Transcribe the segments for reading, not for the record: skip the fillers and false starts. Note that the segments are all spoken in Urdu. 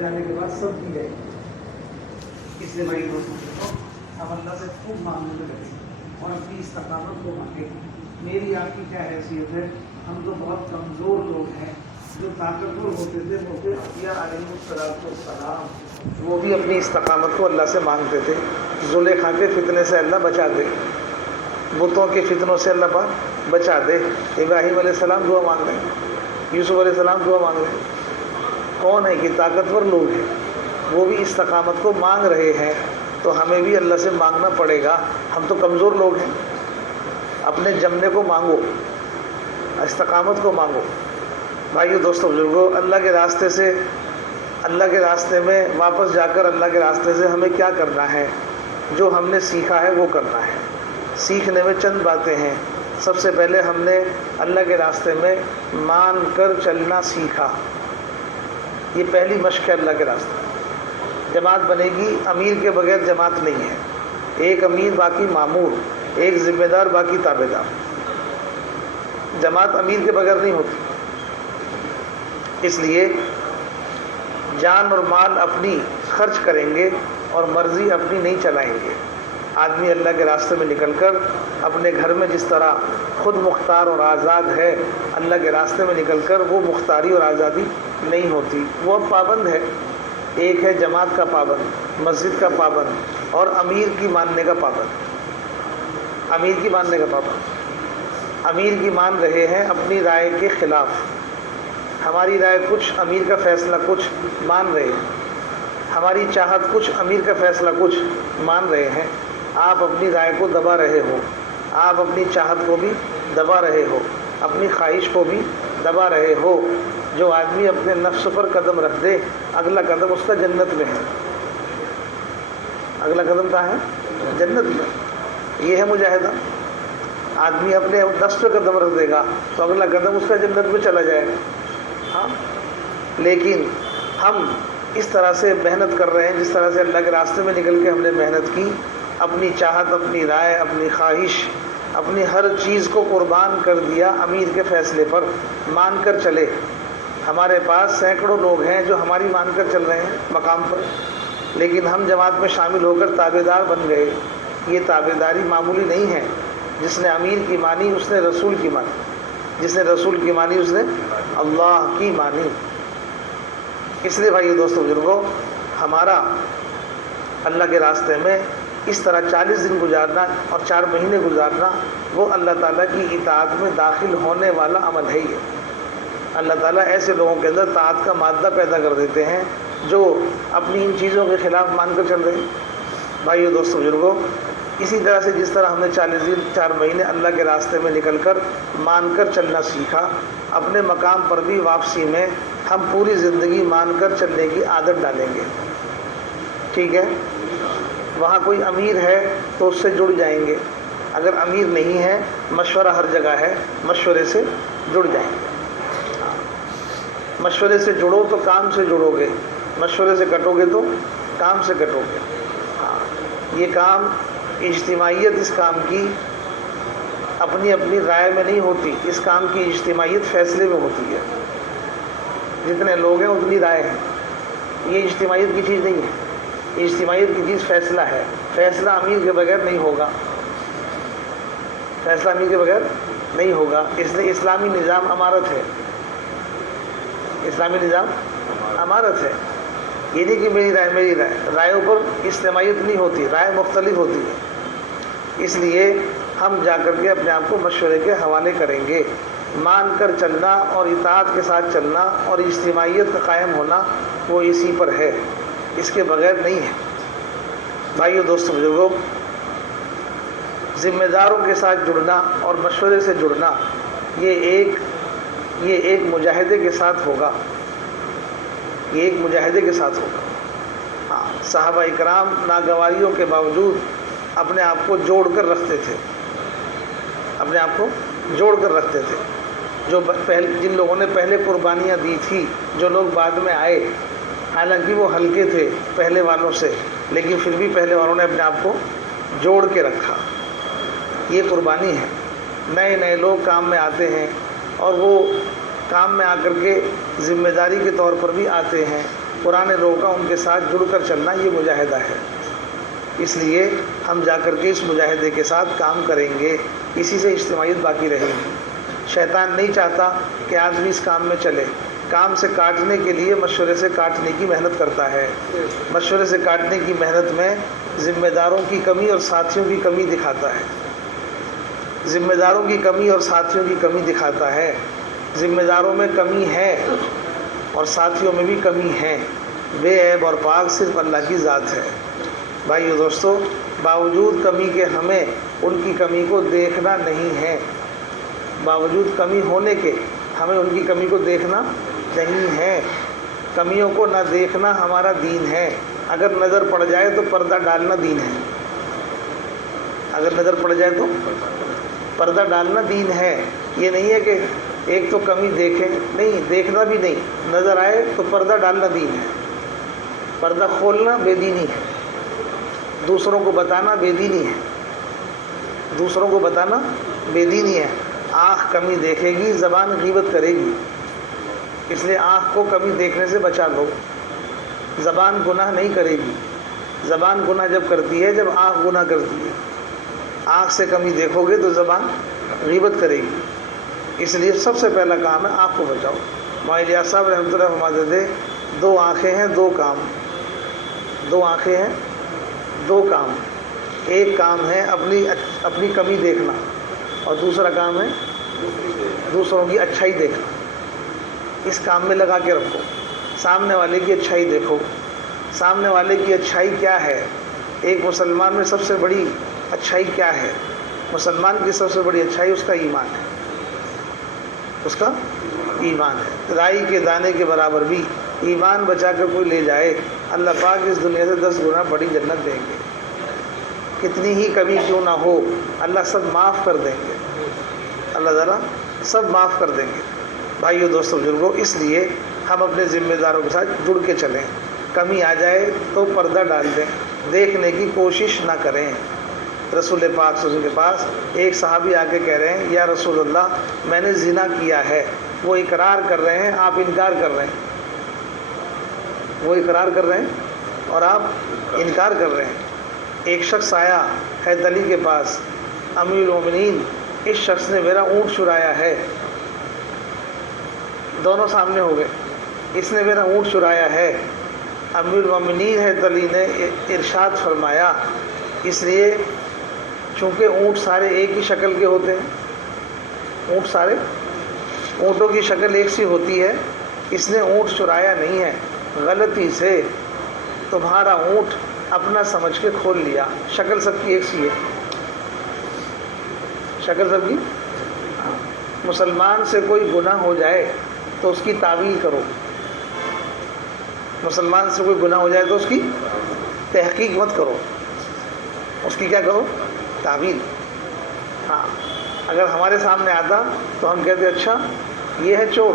جانے کے بعد سب دی جائے گی. اس لیے بھائی دوستوں ہم اللہ سے خوب مانگنے لگے اور اپنی استقامت کو مانگیں. میری آپ کی کیا حیثیت ہے؟ ہم تو بہت کمزور لوگ ہیں. جو طاقتور ہوتے تھے وہ عطیہ علیہ السلام وہ بھی اپنی استقامت کو اللہ سے مانگتے تھے. زلیخا کے فتنے سے اللہ بچا دے، بتوں کے فتنوں سے اللہ پاک بچا دے. ابراہیم علیہ السلام دعا مانگ رہے ہیں، یوسف علیہ السلام دعا مانگ رہے ہیں. کون ہے کہ طاقتور لوگ ہیں، وہ بھی استقامت کو مانگ رہے ہیں. تو ہمیں بھی اللہ سے مانگنا پڑے گا. ہم تو کمزور لوگ ہیں. اپنے جمنے کو مانگو، استقامت کو مانگو. بھائیو دوستو بزرگو، اللہ کے راستے میں واپس جا کر اللہ کے راستے سے ہمیں کیا کرنا ہے؟ جو ہم نے سیکھا ہے وہ کرنا ہے. سیکھنے میں چند باتیں ہیں. سب سے پہلے ہم نے اللہ کے راستے میں مان کر چلنا سیکھا. یہ پہلی مشق ہے اللہ کے راستے. جماعت بنے گی، امیر کے بغیر جماعت نہیں ہے. ایک امیر باقی مامور، ایک ذمہ دار باقی تابع دار. جماعت امیر کے بغیر نہیں ہوتی. اس لیے جان اور مال اپنی خرچ کریں گے اور مرضی اپنی نہیں چلائیں گے. آدمی اللہ کے راستے میں نکل کر اپنے گھر میں جس طرح خود مختار اور آزاد ہے، اللہ کے راستے میں نکل کر وہ مختاری اور آزادی نہیں ہوتی. وہ اب پابند ہے. ایک ہے جماعت کا پابند، مسجد کا پابند، اور امیر کی ماننے کا پابند. امیر کی ماننے کا پابند. امیر کی مان رہے ہیں اپنی رائے کے خلاف. ہماری رائے کچھ، امیر کا فیصلہ کچھ مان رہے ہیں. ہماری چاہت کچھ، امیر کا فیصلہ کچھ مان رہے ہیں. آپ اپنی رائے کو دبا رہے ہو، آپ اپنی چاہت کو بھی دبا رہے ہو، اپنی خواہش کو بھی دبا رہے ہو. جو آدمی اپنے نفس پر قدم رکھ دے، اگلا قدم اس کا جنت میں ہے. اگلا قدم کہاں ہے؟ جنت میں. یہ ہے مجاہدہ. آدمی اپنے نفس پہ قدم رکھ دے گا تو اگلا قدم اس کا جنت میں چلا جائے گا. ہاں، لیکن ہم اس طرح سے محنت کر رہے ہیں جس طرح سے اللہ کے راستے میں نکل کے ہم نے محنت کی. اپنی چاہت، اپنی رائے، اپنی خواہش، اپنی ہر چیز کو قربان کر دیا امیر کے فیصلے پر. مان کر چلے. ہمارے پاس سینکڑوں لوگ ہیں جو ہماری مان کر چل رہے ہیں مقام پر، لیکن ہم جماعت میں شامل ہو کر تابع دار بن گئے. یہ تابع داری معمولی نہیں ہے. جس نے امیر کی مانی اس نے رسول کی مانی، جس نے رسول کی مانی اس نے اللہ کی مانی. اس لیے بھائی دوستو بزرگوں، ہمارا اللہ کے راستے میں اس طرح 40 دن گزارنا اور 4 مہینے گزارنا، وہ اللہ تعالیٰ کی اطاعت میں داخل ہونے والا عمل ہے. یہ اللہ تعالیٰ ایسے لوگوں کے اندر طاعت کا مادہ پیدا کر دیتے ہیں جو اپنی ان چیزوں کے خلاف مان کر چل رہے ہیں. بھائیو دوستو بزرگوں، اسی طرح سے جس طرح ہم نے 40 دن 4 مہینے اللہ کے راستے میں نکل کر مان کر چلنا سیکھا، اپنے مقام پر بھی واپسی میں ہم پوری زندگی مان کر چلنے کی عادت ڈالیں گے. ٹھیک ہے؟ وہاں کوئی امیر ہے تو اس سے جڑ جائیں گے. اگر امیر نہیں ہے، مشورہ ہر جگہ ہے، مشورے سے جڑ جائیں گے. مشورے سے جڑو تو کام سے جڑو گے، مشورے سے کٹو گے تو کام سے کٹو گے. یہ کام، اجتماعیت اس کام کی اپنی اپنی رائے میں نہیں ہوتی. اس کام کی اجتماعیت فیصلے میں ہوتی ہے. جتنے لوگ ہیں اتنی رائے ہے. یہ اجتماعیت کی چیز نہیں ہے. اجتماعیت کی چیز فیصلہ ہے. فیصلہ امیر کے بغیر نہیں ہوگا. فیصلہ امیر کے بغیر نہیں ہوگا. اس لیے اسلامی نظام امارت ہے. اسلامی نظام امارت ہے. یہ نہیں کہ میری رائے میری رائے. رائےوں پر اجتماعیت نہیں ہوتی، رائے مختلف ہوتی ہے. اس لیے ہم جا کر کے اپنے آپ کو مشورے کے حوالے کریں گے. مان کر چلنا اور اطاعت کے ساتھ چلنا اور اجتماعیت کا قائم ہونا، وہ اسی پر ہے، اس کے بغیر نہیں ہے. بھائیو دوستو بزرگوں، ذمہ داروں کے ساتھ جڑنا اور مشورے سے جڑنا، یہ ایک مجاہدے کے ساتھ ہوگا. یہ ایک مجاہدے کے ساتھ ہوگا. ہاں، صحابہ اکرام ناگواریوں کے باوجود اپنے آپ کو جوڑ کر رکھتے تھے. اپنے آپ کو جوڑ کر رکھتے تھے. جن لوگوں نے پہلے قربانیاں دی تھی، جو لوگ بعد میں آئے، حالانکہ وہ ہلکے تھے پہلے والوں سے، لیکن پھر بھی پہلے والوں نے اپنے آپ کو جوڑ کے رکھا. یہ قربانی ہے. نئے نئے لوگ کام میں آتے ہیں اور وہ کام میں آ کر کے ذمہ داری کے طور پر بھی آتے ہیں. پرانے لوگوں کا ان کے ساتھ جڑ کر چلنا یہ مجاہدہ ہے۔ اس لیے ہم جا کر کے اس مجاہدے کے ساتھ کام کریں گے، اسی سے اجتماعیت باقی رہے گی۔ شیطان نہیں چاہتا کہ آدمی اس کام میں چلے، کام سے کاٹنے کے لیے مشورے سے کاٹنے کی محنت کرتا ہے۔ مشورے سے کاٹنے کی محنت میں ذمہ داروں کی کمی اور ساتھیوں کی کمی دکھاتا ہے، ذمہ داروں کی کمی اور ساتھیوں کی کمی دکھاتا ہے۔ ذمہ داروں میں کمی ہے اور ساتھیوں میں بھی کمی ہے، بے عیب اور پاک صرف اللہ کی ذات ہے۔ بھائیو دوستو، باوجود کمی کے ہمیں ان کی کمی کو دیکھنا نہیں ہے، باوجود کمی ہونے کے ہمیں ان کی کمی کو دیکھنا نہیں ہے۔ کمیوں کو نہ دیکھنا ہمارا دین ہے۔ اگر نظر پڑ جائے تو پردہ ڈالنا دین ہے، اگر نظر پڑ جائے تو پردہ ڈالنا دین ہے۔ یہ نہیں ہے کہ ایک تو کمی دیکھیں، نہیں، دیکھنا بھی نہیں، نظر آئے تو پردہ ڈالنا دین ہے۔ پردہ کھولنا بے دینی ہے، دوسروں کو بتانا بے دینی ہے، دوسروں کو بتانا بے دینی ہے۔ آنکھ کمی دیکھے گی، زبان غیبت کرے گی، اس لیے آنکھ کو کمی دیکھنے سے بچا لو۔ زبان گناہ نہیں کرے گی، زبان گناہ جب کرتی ہے جب آنکھ گناہ کرتی ہے۔ آنکھ سے کمی دیکھو گے تو زبان غیبت کرے گی، اس لیے سب سے پہلا کام ہے آنکھ کو بچاؤ۔ مولانا الیاس صاحب رحمۃ اللہ فرماتے تھے، دو آنکھیں ہیں دو کام، دو آنکھیں ہیں دو کام، ایک کام ہے اپنی کمی دیکھنا اور دوسرا کام ہے دوسروں کی اچھائی دیکھنا۔ اس کام میں لگا کے رکھو، سامنے والے کی اچھائی دیکھو۔ سامنے والے کی اچھائی کیا ہے؟ ایک مسلمان میں سب سے بڑی اچھائی کیا ہے؟ مسلمان کی سب سے بڑی اچھائی اس کا ایمان ہے، اس کا ایمان ہے۔ رائی کے دانے کے برابر بھی ایمان بچا کر کوئی لے جائے، اللہ پاک اس دنیا سے 10 گنا بڑی جنت دیں گے۔ کتنی ہی کمی کیوں نہ ہو، اللہ سب معاف کر دیں گے، اللہ تعالیٰ سب معاف کر دیں گے۔ بھائیو دوستو بزرگوں، اس لیے ہم اپنے ذمہ داروں کے ساتھ جڑ کے چلیں۔ کمی آ جائے تو پردہ ڈال دیں، دیکھنے کی کوشش نہ کریں۔ رسول پاک صلی اللہ علیہ وسلم کے پاس ایک صحابی آ کے کہہ رہے ہیں، یا رسول اللہ میں نے زنا کیا ہے۔ وہ اقرار کر رہے ہیں، آپ انکار کر رہے ہیں، وہ اقرار کر رہے ہیں اور آپ انکار کر رہے ہیں۔ ایک شخص آیا حضرت علی کے پاس، امیر المومنین اس شخص نے میرا اونٹ چرایا ہے۔ دونوں سامنے ہو گئے، اس نے میرا اونٹ چرایا ہے۔ امیر المومنین حضرت علی نے ارشاد فرمایا، اس لیے چونکہ اونٹ سارے ایک ہی شکل کے ہوتے ہیں، اونٹوں کی شکل ایک سی ہوتی ہے، اس نے اونٹ چرایا نہیں ہے، غلطی سے تمہارا اونٹ اپنا سمجھ کے کھول لیا۔ شکل سب کی ایک سی ہے، شکل سب کی۔ مسلمان سے کوئی گناہ ہو جائے تو اس کی تعویل کرو، مسلمان سے کوئی گناہ ہو جائے تو اس کی تحقیق مت کرو، اس کی کیا کرو؟ تعویل۔ ہاں، اگر ہمارے سامنے آتا تو ہم کہتے اچھا یہ ہے چور،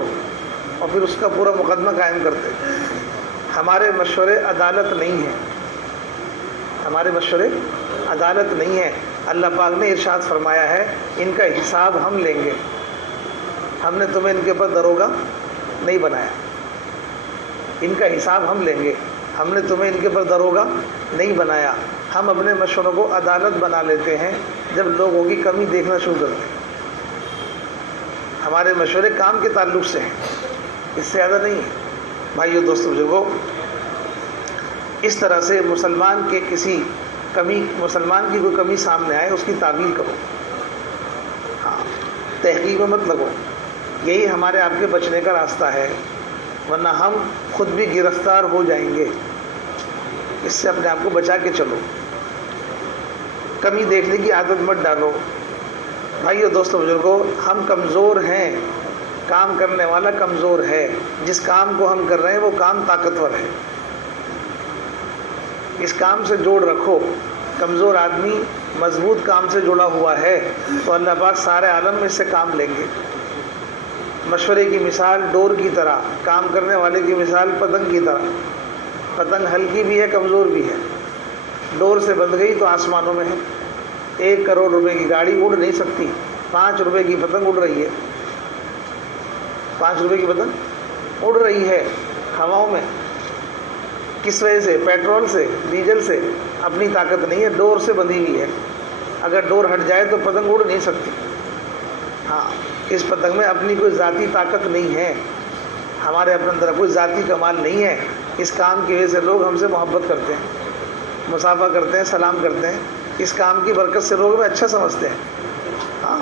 اور پھر اس کا پورا مقدمہ قائم کرتے۔ ہمارے مشورے عدالت نہیں ہیں، ہمارے مشورے عدالت نہیں ہے۔ اللہ پاک نے ارشاد فرمایا ہے، ان کا حساب ہم لیں گے۔ ہم نے تمہیں ان کے اوپر داروغہ نہیں بنایا، ان کا حساب ہم لیں گے۔ ہم نے تمہیں ان کے اوپر داروغہ نہیں بنایا۔ ہم اپنے مشوروں کو عدالت بنا لیتے ہیں جب لوگوں کی کمی دیکھنا شروع کرتے ہیں۔ ہمارے مشورے کام کے تعلق سے ہیں، اس سے زیادہ نہیں ہے۔ بھائیو دوستو بزرگوں، اس طرح سے مسلمان کی کوئی کمی سامنے آئے اس کی تعویل کرو، ہاں، تحقیق میں مت لگو۔ یہی ہمارے آپ کے بچنے کا راستہ ہے، ورنہ ہم خود بھی گرفتار ہو جائیں گے۔ اس سے اپنے آپ کو بچا کے چلو، کمی دیکھنے کی عادت مت ڈالو۔ بھائیو دوستو بزرگوں، ہم کمزور ہیں، کام کرنے والا کمزور ہے، جس کام کو ہم کر رہے ہیں وہ کام طاقتور ہے، اس کام سے جوڑ رکھو۔ کمزور آدمی مضبوط کام سے جڑا ہوا ہے تو اللہ پاک سارے عالم میں اس سے کام لیں گے۔ مشورے کی مثال ڈور کی طرح، کام کرنے والے کی مثال پتنگ کی طرح۔ پتنگ ہلکی بھی ہے، کمزور بھی ہے، ڈور سے بندھ گئی تو آسمانوں میں ہے۔ 1 کروڑ روپے کی گاڑی اڑ نہیں سکتی، 5 روپے کی پتنگ اڑ رہی ہے، 5 روپے کی پتنگ اڑ رہی ہے ہواؤں میں، کس وجہ سے؟ پیٹرول سے، ڈیزل سے اپنی طاقت نہیں ہے، ڈور سے بندھی ہوئی ہے. اگر ڈور ہٹ جائے تو پتنگ اڑ نہیں سکتی. ہاں، اس پتنگ میں اپنی کوئی ذاتی طاقت نہیں ہے، ہمارے اپنے اندر کوئی ذاتی کمال نہیں ہے. اس کام کی وجہ سے لوگ ہم سے محبت کرتے ہیں، مصافحہ کرتے ہیں، سلام کرتے ہیں. اس کام کی برکت سے لوگ ہمیں اچھا سمجھتے ہیں. ہاں،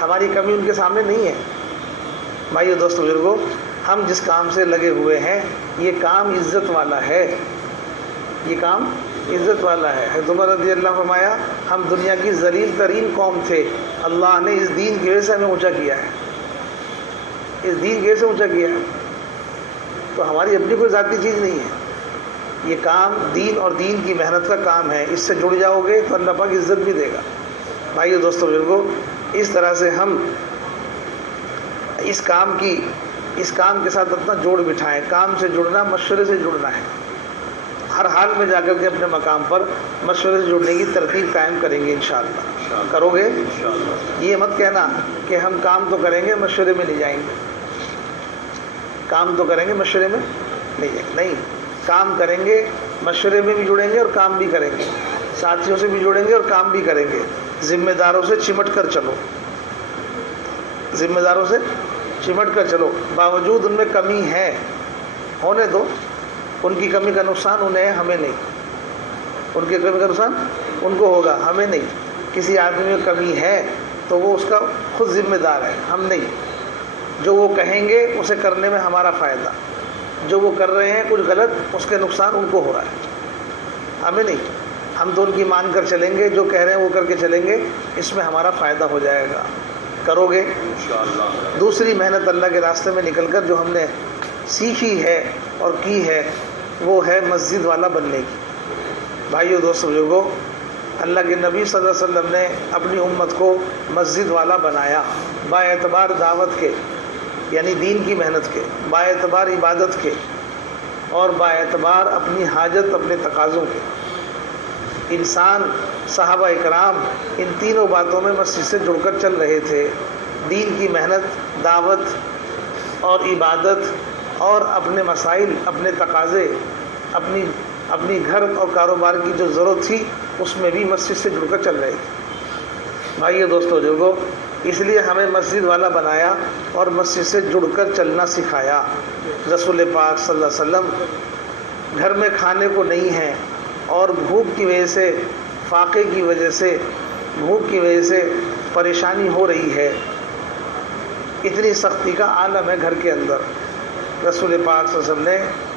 ہماری کمی ان کے سامنے نہیں ہے. بھائیو، دوستو، بزرگوں، ہم جس کام سے لگے ہوئے ہیں یہ کام عزت والا ہے، یہ کام عزت والا ہے. حضرت عمر رضی اللہ عنہ فرمایا ہم دنیا کی ذلیل ترین قوم تھے، اللہ نے اس دین کی وجہ سے ہمیں اونچا کیا ہے، اس دین کی وجہ سے اونچا کیا ہے. تو ہماری اپنی کوئی ذاتی چیز نہیں ہے، یہ کام دین اور دین کی محنت کا کام ہے. اس سے جڑ جاؤ گے تو اللہ پاک عزت بھی دے گا. بھائیو، دوستو، بزرگوں، اس طرح سے ہم اس کام کے ساتھ اپنا جوڑ بٹھائیں. کام سے جڑنا مشورے سے جڑنا ہے. ہر حال میں جا کر کے اپنے مقام پر مشورے سے جڑنے کی ترتیب قائم کریں گے انشاءاللہ. کرو گے؟ یہ مت کہنا کہ ہم کام تو کریں گے مشورے میں نہیں جائیں گے. کام تو کریں گے مشورے میں نہیں جائیں گے. نہیں، کام کریں گے، مشورے میں بھی جڑیں گے اور کام بھی کریں گے. ساتھیوں سے بھی جڑیں گے اور کام بھی کریں گے. ذمہ داروں سے چمٹ کر چلو، ذمہ داروں سے چمٹ کر چلو. باوجود ان میں کمی ہے، ہونے دو. ان کی کمی کا نقصان انہیں ہے، ہمیں نہیں. ان کی کمی کا نقصان ان کو ہوگا، ہمیں نہیں. کسی آدمی میں کمی ہے تو وہ اس کا خود ذمہ دار ہے، ہم نہیں. جو وہ کہیں گے اسے کرنے میں ہمارا فائدہ، جو وہ کر رہے ہیں کچھ غلط، اس کے نقصان ان کو ہو رہا ہے، ہمیں نہیں. ہم تو ان کی مان کر چلیں گے، جو کہہ رہے ہیں وہ کر کے چلیں گے، اس میں ہمارا فائدہ ہو جائے گا. کرو گے انشاءاللہ. دوسری محنت اللہ کے راستے میں نکل کر جو ہم نے سیکھی ہے اور کی ہے وہ ہے مسجد والا بننے کی. بھائیو، دوستو، بزرگوں، اللہ کے نبی صلی اللہ علیہ وسلم نے اپنی امت کو مسجد والا بنایا، با اعتبار دعوت کے، یعنی دین کی محنت کے، با اعتبار عبادت کے، اور با اعتبار اپنی حاجت، اپنے تقاضوں کے. انسان، صحابہ اکرام ان تینوں باتوں میں مسجد سے جڑ کر چل رہے تھے. دین کی محنت، دعوت اور عبادت، اور اپنے مسائل، اپنے تقاضے، اپنی گھر اور کاروبار کی جو ضرورت تھی اس میں بھی مسجد سے جڑ کر چل رہے تھے. بھائیو، دوستو، بزرگوں، اس لیے ہمیں مسجد والا بنایا اور مسجد سے جڑ کر چلنا سکھایا. رسول پاک صلی اللہ علیہ وسلم گھر میں کھانے کو نہیں ہے اور بھوک کی وجہ سے، فاقے کی وجہ سے، بھوک کی وجہ سے پریشانی ہو رہی ہے. اتنی سختی کا عالم ہے گھر کے اندر. رسول پاک صلی اللہ علیہ وسلم نے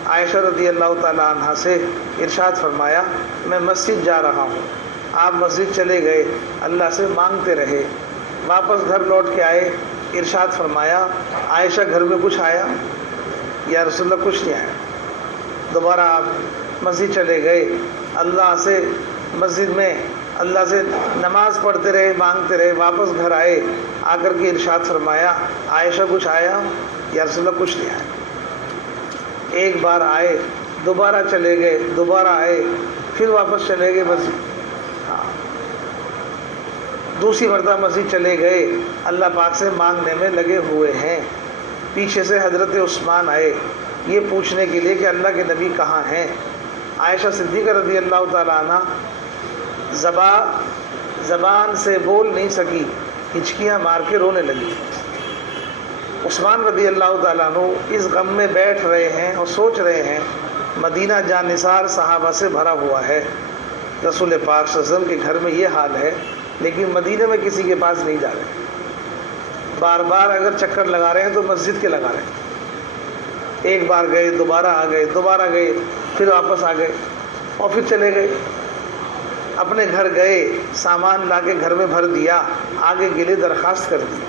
عائشہ رضی اللہ تعالی عنہ سے ارشاد فرمایا میں مسجد جا رہا ہوں. آپ مسجد چلے گئے، اللہ سے مانگتے رہے، واپس گھر لوٹ کے آئے. ارشاد فرمایا عائشہ گھر میں کچھ آیا؟ یا رسول اللہ کچھ نہیں آیا. دوبارہ آپ مسجد چلے گئے، اللہ سے مسجد میں اللہ سے نماز پڑھتے رہے، مانگتے رہے. واپس گھر آئے، آ کر کے ارشاد فرمایا عائشہ کچھ آیا؟ یا رسول اللہ کچھ نہیں آیا. ایک بار آئے، دوبارہ چلے گئے، دوبارہ آئے، پھر واپس چلے گئے مسجد. ہاں، دوسری مرتبہ مسجد چلے گئے، اللہ پاک سے مانگنے میں لگے ہوئے ہیں. پیچھے سے حضرت عثمان آئے یہ پوچھنے کے لیے کہ اللہ کے نبی کہاں ہیں. عائشہ صدیقہ رضی اللہ تعالیٰ عنہ زبان سے بول نہیں سکی، ہچکیاں مار کے رونے لگی. عثمان رضی اللہ تعالیٰ عنہ اس غم میں بیٹھ رہے ہیں اور سوچ رہے ہیں مدینہ جان نثار صحابہ سے بھرا ہوا ہے. رسول پاک صلی اللہ علیہ وسلم کے گھر میں یہ حال ہے، لیکن مدینہ میں کسی کے پاس نہیں جا رہے. بار بار اگر چکر لگا رہے ہیں تو مسجد کے لگا رہے ہیں. ایک بار گئے، دوبارہ آ گئے، دوبارہ گئے، پھر واپس آ گئے اور پھر چلے گئے. اپنے گھر گئے، سامان لا کے گھر میں بھر دیا، آگے کے لیے درخواست کر دی.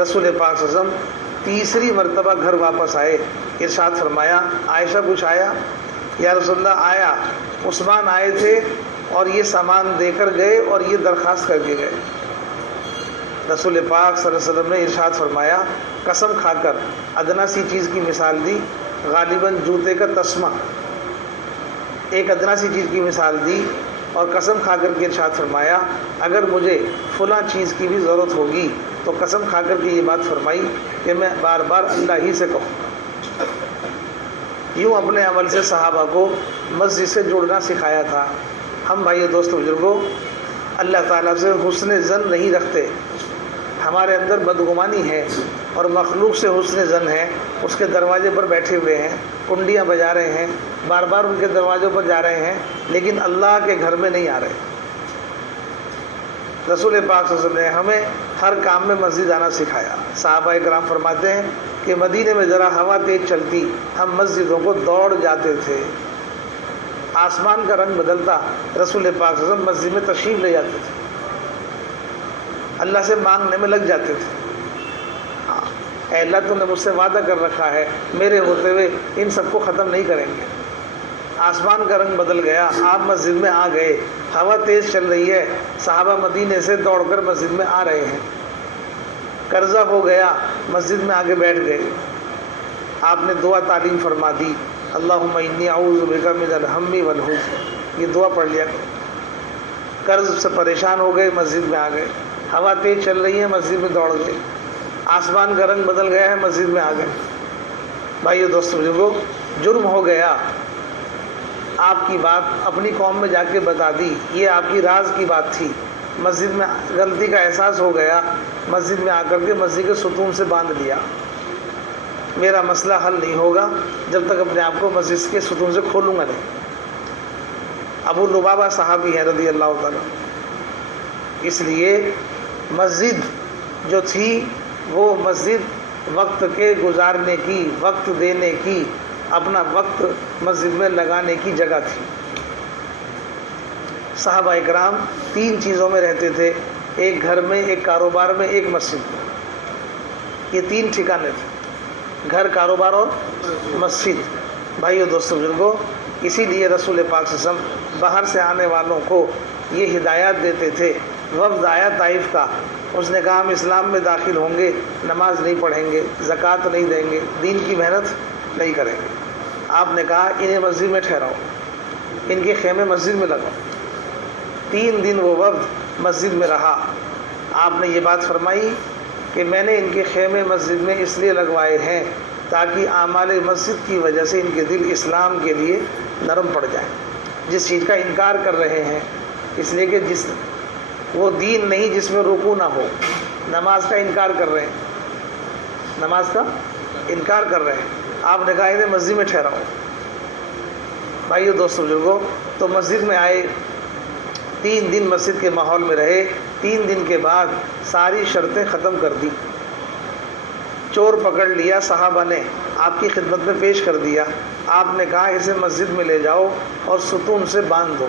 رسول پاک صلی اللہ علیہ وسلم تیسری مرتبہ گھر واپس آئے. ارشاد فرمایا عائشہ کچھ آیا؟ یا رسول اللہ آیا. عثمان آئے تھے اور یہ سامان دے کر گئے اور یہ درخواست کر کے گئے. رسول پاک صلی اللہ علیہ وسلم نے ارشاد فرمایا قسم کھا کر ادنا سی چیز کی مثال دی، غالباً جوتے کا تسمہ. ایک ادنا سی چیز کی مثال دی اور قسم کھا کر کے ارشاد فرمایا اگر مجھے فلاں چیز کی بھی ضرورت ہوگی تو قسم کھا کر کے یہ بات فرمائی کہ میں بار بار اللہ ہی سے کہوں. یوں اپنے عمل سے صحابہ کو مسجد سے جوڑنا سکھایا تھا۔ ہم بھائیو دوستو بزرگوں اللہ تعالیٰ سے حسن ظن نہیں رکھتے، ہمارے اندر بدگمانی ہے اور مخلوق سے حسن ظن ہے۔ اس کے دروازے پر بیٹھے ہوئے ہیں، کنڈیاں بجا رہے ہیں، بار بار ان کے دروازوں پر جا رہے ہیں، لیکن اللہ کے گھر میں نہیں آ رہے۔ رسول پاک صلی اللہ علیہ وسلم نے ہمیں ہر کام میں مسجد آنا سکھایا۔ صحابہ کرام فرماتے ہیں کہ مدینے میں ذرا ہوا تیز چلتی ہم مسجدوں کو دوڑ جاتے تھے، آسمان کا رنگ بدلتا رسول پاک صلی اللہ علیہ وسلم مسجد میں تشریف لے جاتے تھے، اللہ سے مانگنے میں لگ جاتے تھے۔ ہاں اے اللہ تو نے مجھ سے وعدہ کر رکھا ہے میرے ہوتے ہوئے ان سب کو ختم نہیں کریں گے۔ آسمان کا رنگ بدل گیا، آپ مسجد میں آ گئے، ہوا تیز چل رہی ہے، صحابہ مدینے سے دوڑ کر مسجد میں آ رہے ہیں، قرضہ ہو گیا مسجد میں آگے بیٹھ گئے، آپ نے دعا تعلیم فرما دی، اللہم انی اعوذ بک من الہم والحزن، یہ دعا پڑھ لیا۔ قرض سے پریشان ہو گئے، مسجد میں آ گئے، ہوا تیز چل رہی ہے، مسجد میں دوڑ گئے، آسمان کا رنگ بدل گیا ہے، مسجد میں آ گئے۔ بھائیو دوستو بزرگو جرم ہو گیا، آپ کی بات اپنی قوم میں جا کے بتا دی، یہ آپ کی راز کی بات تھی، مسجد میں غلطی کا احساس ہو گیا، مسجد میں آ کر کے مسجد کے ستون سے باندھ لیا۔ میرا مسئلہ حل نہیں ہوگا جب تک اپنے آپ کو مسجد کے ستون سے کھولوں گا نہیں۔ ابو لبابہ صحابی ہیں رضی اللہ تعالیٰ۔ اس لیے مسجد جو تھی وہ مسجد وقت کے گزارنے کی، وقت دینے کی، اپنا وقت مسجد میں لگانے کی جگہ تھی۔ صحابہ اکرام 3 چیزوں میں رہتے تھے، ایک گھر میں، ایک کاروبار میں، ایک مسجد میں۔ یہ 3 ٹھکانے تھے، گھر، کاروبار اور مسجد۔ بھائیو دوستو بزرگوں اسی لیے رسول پاک صلی اللہ علیہ وسلم باہر سے آنے والوں کو یہ ہدایات دیتے تھے۔ وفد آیا طائف کا، اس نے کہا ہم اسلام میں داخل ہوں گے، نماز نہیں پڑھیں گے، زکوٰۃ نہیں دیں گے، دین کی محنت نہیں کریں گے۔ آپ نے کہا انہیں مسجد میں ٹھہراؤ، ان کے خیمے مسجد میں لگاؤ۔ 3 دن وہ وفد مسجد میں رہا۔ آپ نے یہ بات فرمائی کہ میں نے ان کے خیمے مسجد میں اس لیے لگوائے ہیں تاکہ اعمال مسجد کی وجہ سے ان کے دل اسلام کے لیے نرم پڑ جائیں، جس چیز کا انکار کر رہے ہیں، اس لیے کہ وہ دین نہیں جس میں رکوع نہ ہو۔ نماز کا انکار کر رہے ہیں، نماز کا انکار کر رہے ہیں، آپ نے کہا انہیں مسجد میں ٹھہراؤ۔ بھائیو دوستو بزرگوں تو مسجد میں آئے، 3 دن مسجد کے ماحول میں رہے، 3 دن کے بعد ساری شرطیں ختم کر دی۔ چور پکڑ لیا صحابہ نے، آپ کی خدمت میں پیش کر دیا، آپ نے کہا اسے مسجد میں لے جاؤ اور ستون سے باندھ دو۔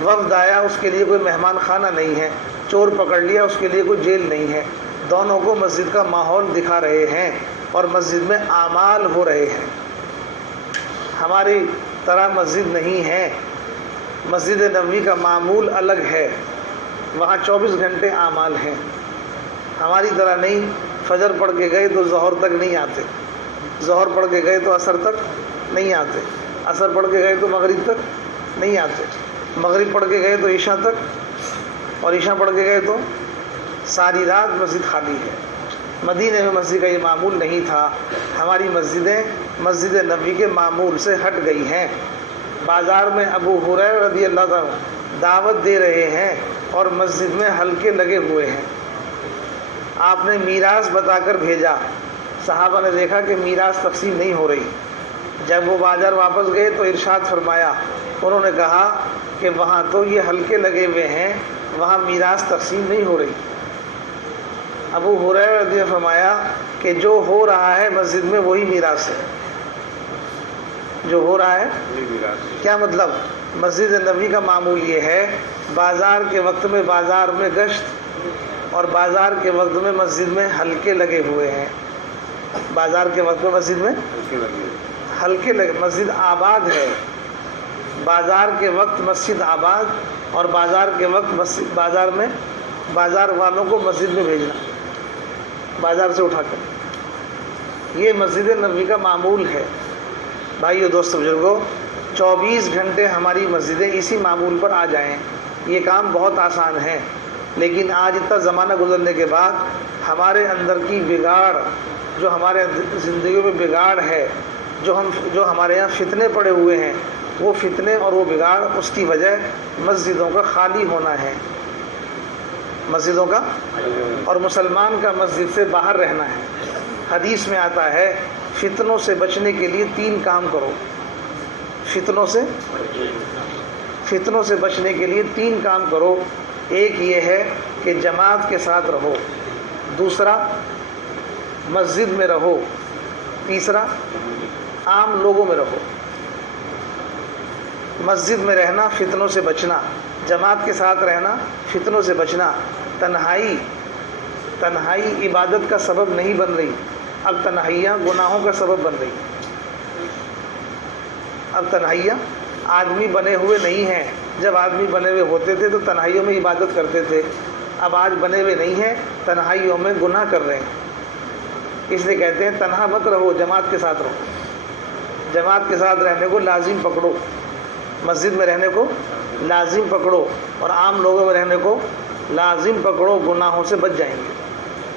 وفد آیا، اس کے لیے کوئی مہمان خانہ نہیں ہے، چور پکڑ لیا، اس کے لیے کوئی جیل نہیں ہے، دونوں کو مسجد کا ماحول دکھا رہے ہیں اور مسجد میں اعمال ہو رہے ہیں۔ ہماری طرح مسجد نہیں ہے، مسجد نبوی کا معمول الگ ہے، وہاں 24 گھنٹے اعمال ہیں۔ ہماری طرح نہیں، فجر پڑھ کے گئے تو ظہر تک نہیں آتے، ظہر پڑھ کے گئے تو عصر تک نہیں آتے، عصر پڑھ کے گئے تو مغرب تک نہیں آتے، مغرب پڑھ کے گئے تو عشاء تک، اور عشاء پڑھ کے گئے تو ساری رات مسجد خالی ہے۔ مدینے میں مسجد کا یہ معمول نہیں تھا۔ ہماری مسجدیں مسجد نبوی کے معمول سے ہٹ گئی ہیں۔ بازار میں ابو ہریرہ رضی اللہ عنہ دعوت دے رہے ہیں اور مسجد میں حلقے لگے ہوئے ہیں۔ آپ نے میراث بتا کر بھیجا، صحابہ نے دیکھا کہ میراث تقسیم نہیں ہو رہی۔ جب وہ بازار واپس گئے تو ارشاد فرمایا، انہوں نے کہا کہ وہاں تو یہ حلقے لگے ہوئے ہیں، وہاں میراث تقسیم نہیں ہو رہی۔ ابو ہریرہ نے فرمایا کہ جو ہو رہا ہے مسجد میں وہی میراث ہے، جو ہو رہا ہے کیا مطلب؟ مسجد نبوی کا معمول یہ ہے، بازار کے وقت میں بازار میں گشت اور بازار کے وقت میں مسجد میں حلقے لگے ہوئے ہیں۔ بازار کے وقت میں مسجد میں حلقے لگے، مسجد آباد ہے۔ بازار کے وقت مسجد آباد اور بازار کے وقت مسجد، بازار میں بازار والوں کو مسجد میں بھیجنا، بازار سے اٹھا کر، یہ مسجد نبوی کا معمول ہے۔ بھائیو دوستو بزرگوں 24 گھنٹے ہماری مسجدیں اسی معمول پر آ جائیں، یہ کام بہت آسان ہے۔ لیکن آج اتنا زمانہ گزرنے کے بعد ہمارے اندر کی بگاڑ، جو ہمارے زندگیوں میں بگاڑ ہے، جو ہمارے یہاں فتنے پڑے ہوئے ہیں، وہ فتنے اور وہ بگاڑ اس کی وجہ مسجدوں کا خالی ہونا ہے، مسجدوں کا اور مسلمان کا مسجد سے باہر رہنا ہے۔ حدیث میں آتا ہے فتنوں سے بچنے کے لیے 3 کام کرو، فتنوں سے بچنے کے لیے 3 کام کرو۔ ایک یہ ہے کہ جماعت کے ساتھ رہو، دوسرا مسجد میں رہو، تیسرا عام لوگوں میں رہو۔ مسجد میں رہنا فتنوں سے بچنا، جماعت کے ساتھ رہنا فتنوں سے بچنا۔ تنہائی عبادت کا سبب نہیں بن رہی، اب تنہائیاں گناہوں کا سبب بن رہی۔ اب تنہائیاں آدمی بنے ہوئے نہیں ہیں، جب آدمی بنے ہوئے ہوتے تھے تو تنہائیوں میں عبادت کرتے تھے، اب آج بنے ہوئے نہیں ہیں، تنہائیوں میں گناہ کر رہے ہیں۔ اس لیے کہتے ہیں تنہا مت رہو، جماعت کے ساتھ رہو، جماعت کے ساتھ رہنے کو لازم پکڑو، مسجد میں رہنے کو لازم پکڑو اور عام لوگوں میں رہنے کو لازم پکڑو، گناہوں سے بچ جائیں گے،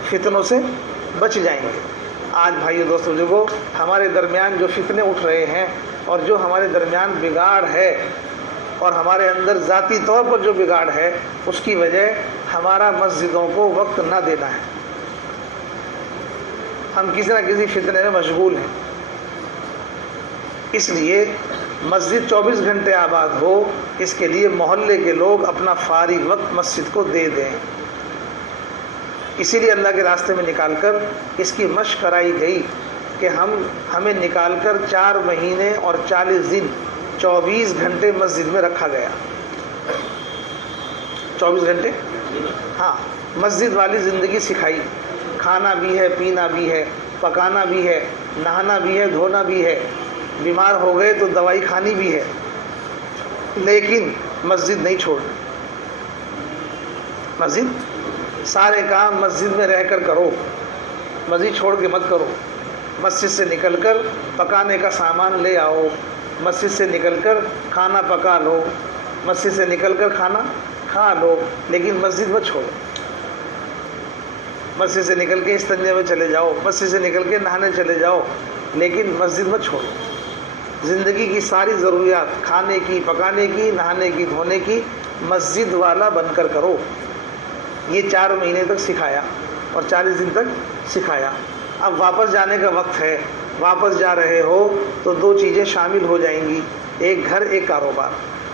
فتنوں سے بچ جائیں گے۔ آج بھائیو دوستو بزرگو، ہمارے درمیان جو فتنے اٹھ رہے ہیں اور جو ہمارے درمیان بگاڑ ہے اور ہمارے اندر ذاتی طور پر جو بگاڑ ہے، اس کی وجہ ہمارا مسجدوں کو وقت نہ دینا ہے۔ ہم کسی نہ کسی فتنے میں مشغول ہیں، اس لیے مسجد 24 گھنٹے آباد ہو، اس کے لیے محلے کے لوگ اپنا فارغ وقت مسجد کو دے دیں۔ اسی لیے اللہ کے راستے میں نکال کر اس کی مشق کرائی گئی کہ ہمیں نکال کر 4 مہینے اور 40 دن 24 گھنٹے مسجد میں رکھا گیا۔ 24 گھنٹے، ہاں، مسجد والی زندگی سکھائی۔ کھانا بھی ہے، پینا بھی ہے، پکانا بھی ہے، نہانا بھی ہے، دھونا بھی ہے، بیمار ہو گئے تو دوائی کھانی بھی ہے، لیکن مسجد نہیں چھوڑنی۔ مسجد، سارے کام مسجد میں رہ کر کرو، مسجد چھوڑ کے مت کرو۔ مسجد سے نکل کر پکانے کا سامان لے آؤ، مسجد سے نکل کر کھانا پکا لو، مسجد سے نکل کر کھانا کھا لو، لیکن مسجد مت چھوڑو۔ مسجد سے نکل کے استنجے میں چلے جاؤ، مسجد سے نکل کے نہانے چلے جاؤ، لیکن مسجد مت چھوڑو۔ زندگی کی ساری ضروریات، کھانے کی، پکانے کی، نہانے کی، دھونے کی، مسجد والا بن کر کرو۔ یہ 4 مہینے تک سکھایا اور 40 دن تک سکھایا۔ اب واپس جانے کا وقت ہے، واپس جا رہے ہو تو 2 چیزیں شامل ہو جائیں گی، ایک گھر، ایک کاروبار۔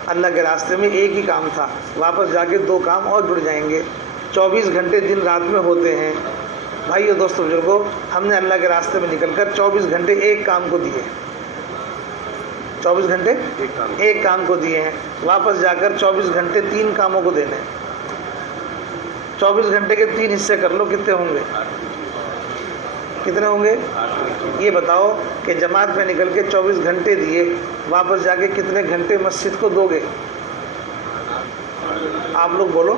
اللہ کے راستے میں ایک ہی کام تھا، واپس جا کے 2 کام اور جڑ جائیں گے۔ 24 گھنٹے دن رات میں ہوتے ہیں۔ بھائیو دوستو بزرگو، ہم نے اللہ کے راستے میں نکل کر 24 گھنٹے ایک کام کو دیے، 24 گھنٹے ایک کام کو دیے ہیں، واپس جا کر 24 گھنٹے 3 کاموں کو دینے ہیں۔ 24 گھنٹے کے 3 حصے کر لو، کتنے ہوں گے؟ کتنے ہوں گے؟ یہ بتاؤ کہ جماعت میں نکل کے 24 گھنٹے دیے، واپس جا کے کتنے گھنٹے مسجد کو دو گے؟ آپ لوگ بولو۔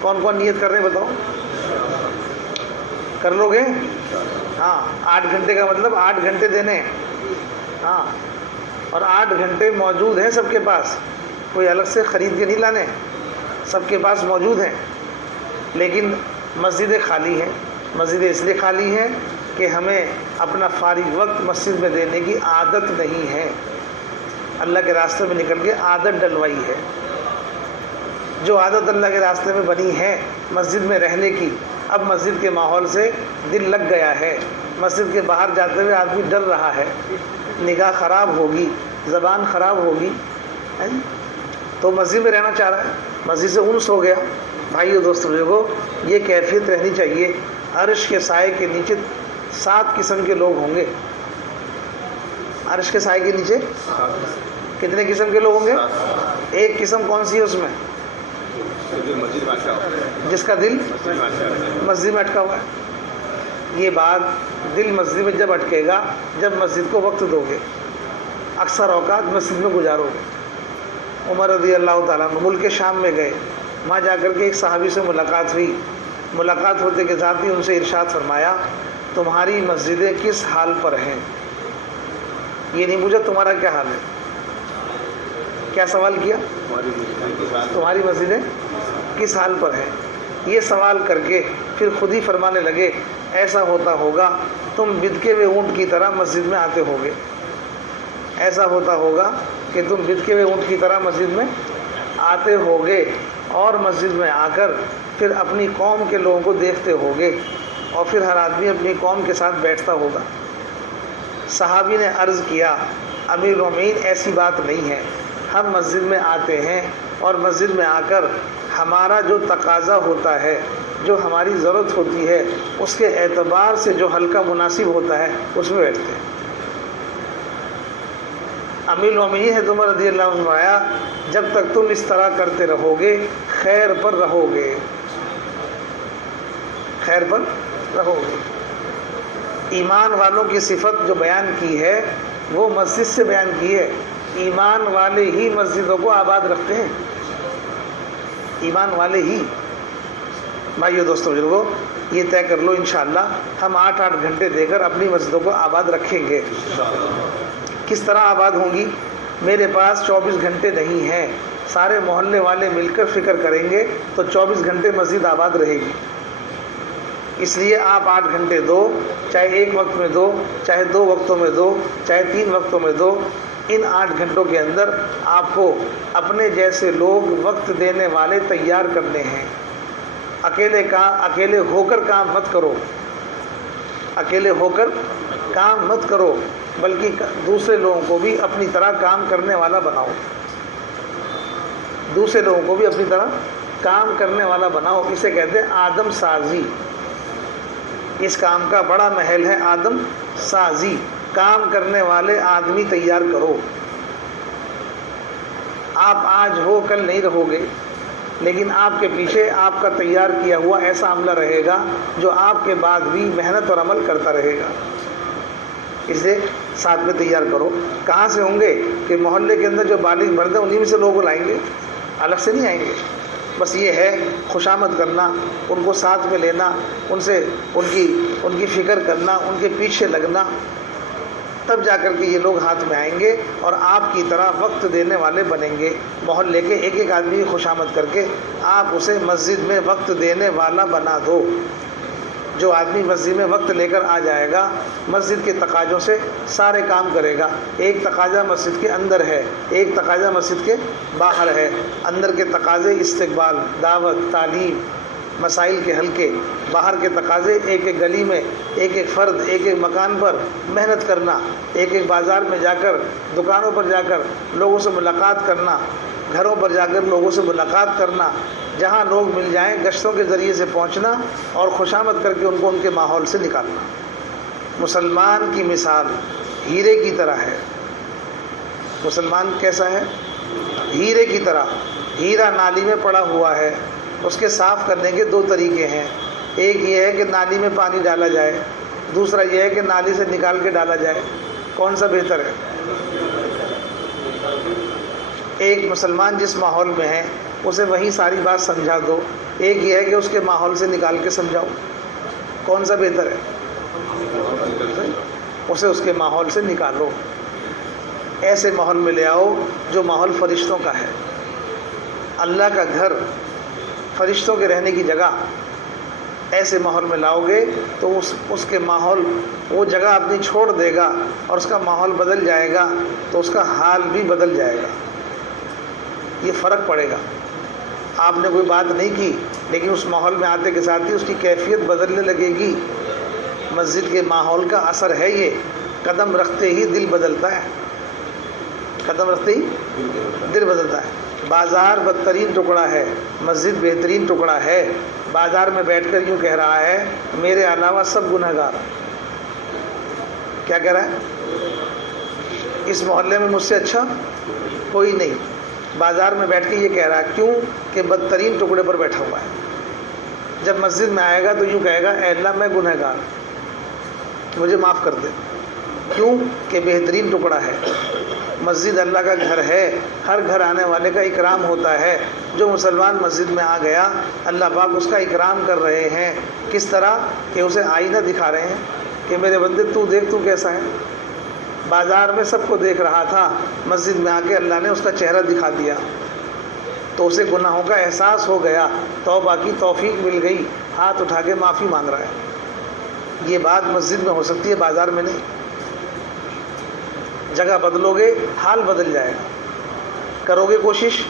کون کون نیت کر رہے ہیں بتاؤ؟ کر لو گے؟ ہاں، 8 گھنٹے کا مطلب 8 گھنٹے دینے ہیں، ہاں، اور 8 گھنٹے موجود ہیں سب کے پاس، کوئی الگ سے خرید کے نہیں لانے، سب کے پاس موجود ہیں، لیکن مسجدیں خالی ہیں۔ مسجدیں اس لیے خالی ہیں کہ ہمیں اپنا فارغ وقت مسجد میں دینے کی عادت نہیں ہے، اللہ کے راستے میں نکل کے عادت ڈلوائی ہے۔ جو عادت اللہ کے راستے میں بنی ہے مسجد میں رہنے کی، اب مسجد کے ماحول سے دل لگ گیا ہے، مسجد کے باہر جاتے ہوئے آدمی ڈر رہا ہے، نگاہ خراب ہوگی، زبان خراب ہوگی، تو مسجد میں رہنا چاہ رہا ہے، مسجد سے انس ہو گیا۔ بھائیو دوستو بزرگو، یہ کیفیت رہنی چاہیے۔ عرش کے سائے کے نیچے 7 قسم کے لوگ ہوں گے۔ عرش کے سائے کے نیچے کتنے قسم کے لوگ ہوں گے؟ ایک قسم کون سی ہے اس میں؟ جس کا دل مسجد میں اٹکا ہوا ہے۔ یہ بات دل مسجد میں جب اٹکے گا جب مسجد کو وقت دو گے، اکثر اوقات مسجد میں گزارو گے۔ عمر رضی اللہ تعالیٰ عنہ ملک شام میں گئے، وہاں جا کر کے ایک صحابی سے ملاقات ہوئی، ملاقات ہوتے کے ساتھ ہی ان سے ارشاد فرمایا، تمہاری مسجدیں کس حال پر ہیں؟ یہ نہیں پوچھا تمہارا کیا حال ہے، کیا سوال کیا؟ تمہاری مسجدیں کس حال پر ہیں؟ یہ سوال کر کے پھر خود ہی فرمانے لگے ایسا ہوتا ہوگا تم بدکے ہوئے اونٹ کی طرح مسجد میں آتے ہوگے، ایسا ہوتا ہوگا کہ تم بدکے ہوئے اونٹ کی طرح مسجد میں آتے ہوگے اور مسجد میں آ کر پھر اپنی قوم کے لوگوں کو دیکھتے ہوگے اور پھر ہر آدمی اپنی قوم کے ساتھ بیٹھتا ہوگا۔ صحابی نے عرض کیا امیر المومنین ایسی بات نہیں ہے، ہم مسجد میں آتے ہیں اور مسجد میں آ کر ہمارا جو تقاضا ہوتا ہے، جو ہماری ضرورت ہوتی ہے، اس کے اعتبار سے جو حلقہ مناسب ہوتا ہے اس میں بیٹھتے ہیں۔ امیر المومنین حضرت عمر رضی اللہ عنہ نے فرمایا جب تک تم اس طرح کرتے رہو گے خیر پر رہو گے، خیر پر رہو گے۔ ایمان والوں کی صفت جو بیان کی ہے وہ مسجد سے بیان کی ہے، ایمان والے ہی مسجدوں کو آباد رکھتے ہیں، ایمان والے ہی۔ بھائیو دوستو بزرگو، یہ طے کر لو انشاءاللہ ہم 8 گھنٹے دے کر اپنی مسجدوں کو آباد رکھیں گے۔ کس طرح آباد ہوں گی؟ میرے پاس 24 گھنٹے نہیں ہیں، سارے محلے والے مل کر فکر کریں گے تو 24 گھنٹے مسجد آباد رہے گی۔ اس لیے آپ 8 گھنٹے دو، چاہے ایک وقت میں دو، چاہے 2 وقتوں میں دو، چاہے 3 وقتوں میں دو، ان 8 گھنٹوں کے اندر آپ کو اپنے جیسے لوگ وقت دینے والے تیار کرنے ہیں۔ اکیلے ہو کر کام مت کرو، اکیلے ہو کر کام مت کرو، بلکہ دوسرے لوگوں کو بھی اپنی طرح کام کرنے والا بناؤ، دوسرے لوگوں کو بھی اپنی طرح کام کرنے والا بناؤ۔ اسے کہتے ہیں آدم سازی۔ اس کام کا بڑا محل ہے آدم سازی، کام کرنے والے آدمی تیار کرو۔ آپ آج ہو کل نہیں رہو گے، لیکن آپ کے پیچھے آپ کا تیار کیا ہوا ایسا عملہ رہے گا جو آپ کے بعد بھی محنت اور عمل کرتا رہے گا۔ اسے ساتھ میں تیار کرو۔ کہاں سے ہوں گے کہ محلے کے اندر جو بالغ مرد ہیں انہی میں سے لوگ کو لائیں گے، الگ سے نہیں آئیں گے۔ بس یہ ہے خوشامد کرنا، ان کو ساتھ میں لینا، ان سے ان کی فکر کرنا، ان کے پیچھے لگنا، تب جا کر کے یہ لوگ ہاتھ میں آئیں گے اور آپ کی طرح وقت دینے والے بنیں گے۔ محلے کے ایک ایک آدمی کی خوشامد کر کے آپ اسے مسجد میں وقت دینے والا بنا دو۔ جو آدمی مسجد میں وقت لے کر آ جائے گا مسجد کے تقاضوں سے سارے کام کرے گا۔ ایک تقاضا مسجد کے اندر ہے، ایک تقاضا مسجد کے باہر ہے۔ اندر کے تقاضے استقبال، دعوت، تعلیم، مسائل کے حل کے، باہر کے تقاضے ایک ایک گلی میں، ایک ایک فرد، ایک ایک مکان پر محنت کرنا، ایک ایک بازار میں جا کر، دکانوں پر جا کر لوگوں سے ملاقات کرنا، گھروں پر جا کر لوگوں سے ملاقات کرنا، جہاں لوگ مل جائیں گشتوں کے ذریعے سے پہنچنا اور خوشامد کر کے ان کو ان کے ماحول سے نکالنا۔ مسلمان کی مثال ہیرے کی طرح ہے۔ مسلمان کیسا ہے؟ ہیرے کی طرح۔ ہیرا نالی میں پڑا ہوا ہے، اس کے صاف کرنے کے 2 طریقے ہیں۔ ایک یہ ہے کہ نالی میں پانی ڈالا جائے، دوسرا یہ ہے کہ نالی سے نکال کے ڈالا جائے۔ کون سا بہتر ہے؟ ایک مسلمان جس ماحول میں ہے اسے وہیں ساری بات سمجھا دو، ایک یہ ہے کہ اس کے ماحول سے نکال کے سمجھاؤ۔ کون سا بہتر ہے؟ اسے اس کے ماحول سے نکالو، ایسے ماحول میں لے آؤ جو ماحول فرشتوں کا ہے، اللہ کا گھر، فرشتوں کے رہنے کی جگہ۔ ایسے ماحول میں لاؤ گے تو اس کے ماحول، وہ جگہ اپنی چھوڑ دے گا اور اس کا ماحول بدل جائے گا تو اس کا حال بھی بدل جائے گا۔ یہ فرق پڑے گا۔ آپ نے کوئی بات نہیں کی لیکن اس ماحول میں آتے کے ساتھ ہی اس کی کیفیت بدلنے لگے گی۔ مسجد کے ماحول کا اثر ہے یہ، قدم رکھتے ہی دل بدلتا ہے، قدم رکھتے ہی دل بدلتا ہے۔ بازار بدترین ٹکڑا ہے، مسجد بہترین ٹکڑا ہے۔ بازار میں بیٹھ کر یوں کہہ رہا ہے میرے علاوہ سب گنہگار۔ کیا کہہ رہا ہے؟ اس محلے میں مجھ سے اچھا کوئی نہیں۔ بازار میں بیٹھ کے یہ کہہ رہا ہے، کیوں کہ بدترین ٹکڑے پر بیٹھا ہوا ہے۔ جب مسجد میں آئے گا تو یوں کہے گا اے اللہ میں گنہگار، مجھے معاف کر دے۔ کیوں کہ بہترین ٹکڑا ہے۔ مسجد اللہ کا گھر ہے، ہر گھر آنے والے کا اکرام ہوتا ہے۔ جو مسلمان مسجد میں آ گیا اللہ پاک اس کا اکرام کر رہے ہیں۔ کس طرح کہ اسے آئینہ دکھا رہے ہیں کہ میرے بندے تو دیکھ تو کیسا ہے۔ بازار میں سب کو دیکھ رہا تھا، مسجد میں آ کے اللہ نے اس کا چہرہ دکھا دیا۔ تو اسے گناہوں کا احساس ہو گیا، توبہ کی توفیق مل گئی، ہاتھ اٹھا کے معافی مانگ رہا ہے۔ یہ بات مسجد میں ہو سکتی ہے، بازار میں نہیں۔ جگہ بدلو گے حال بدل جائے گا، کرو گے کوشش؟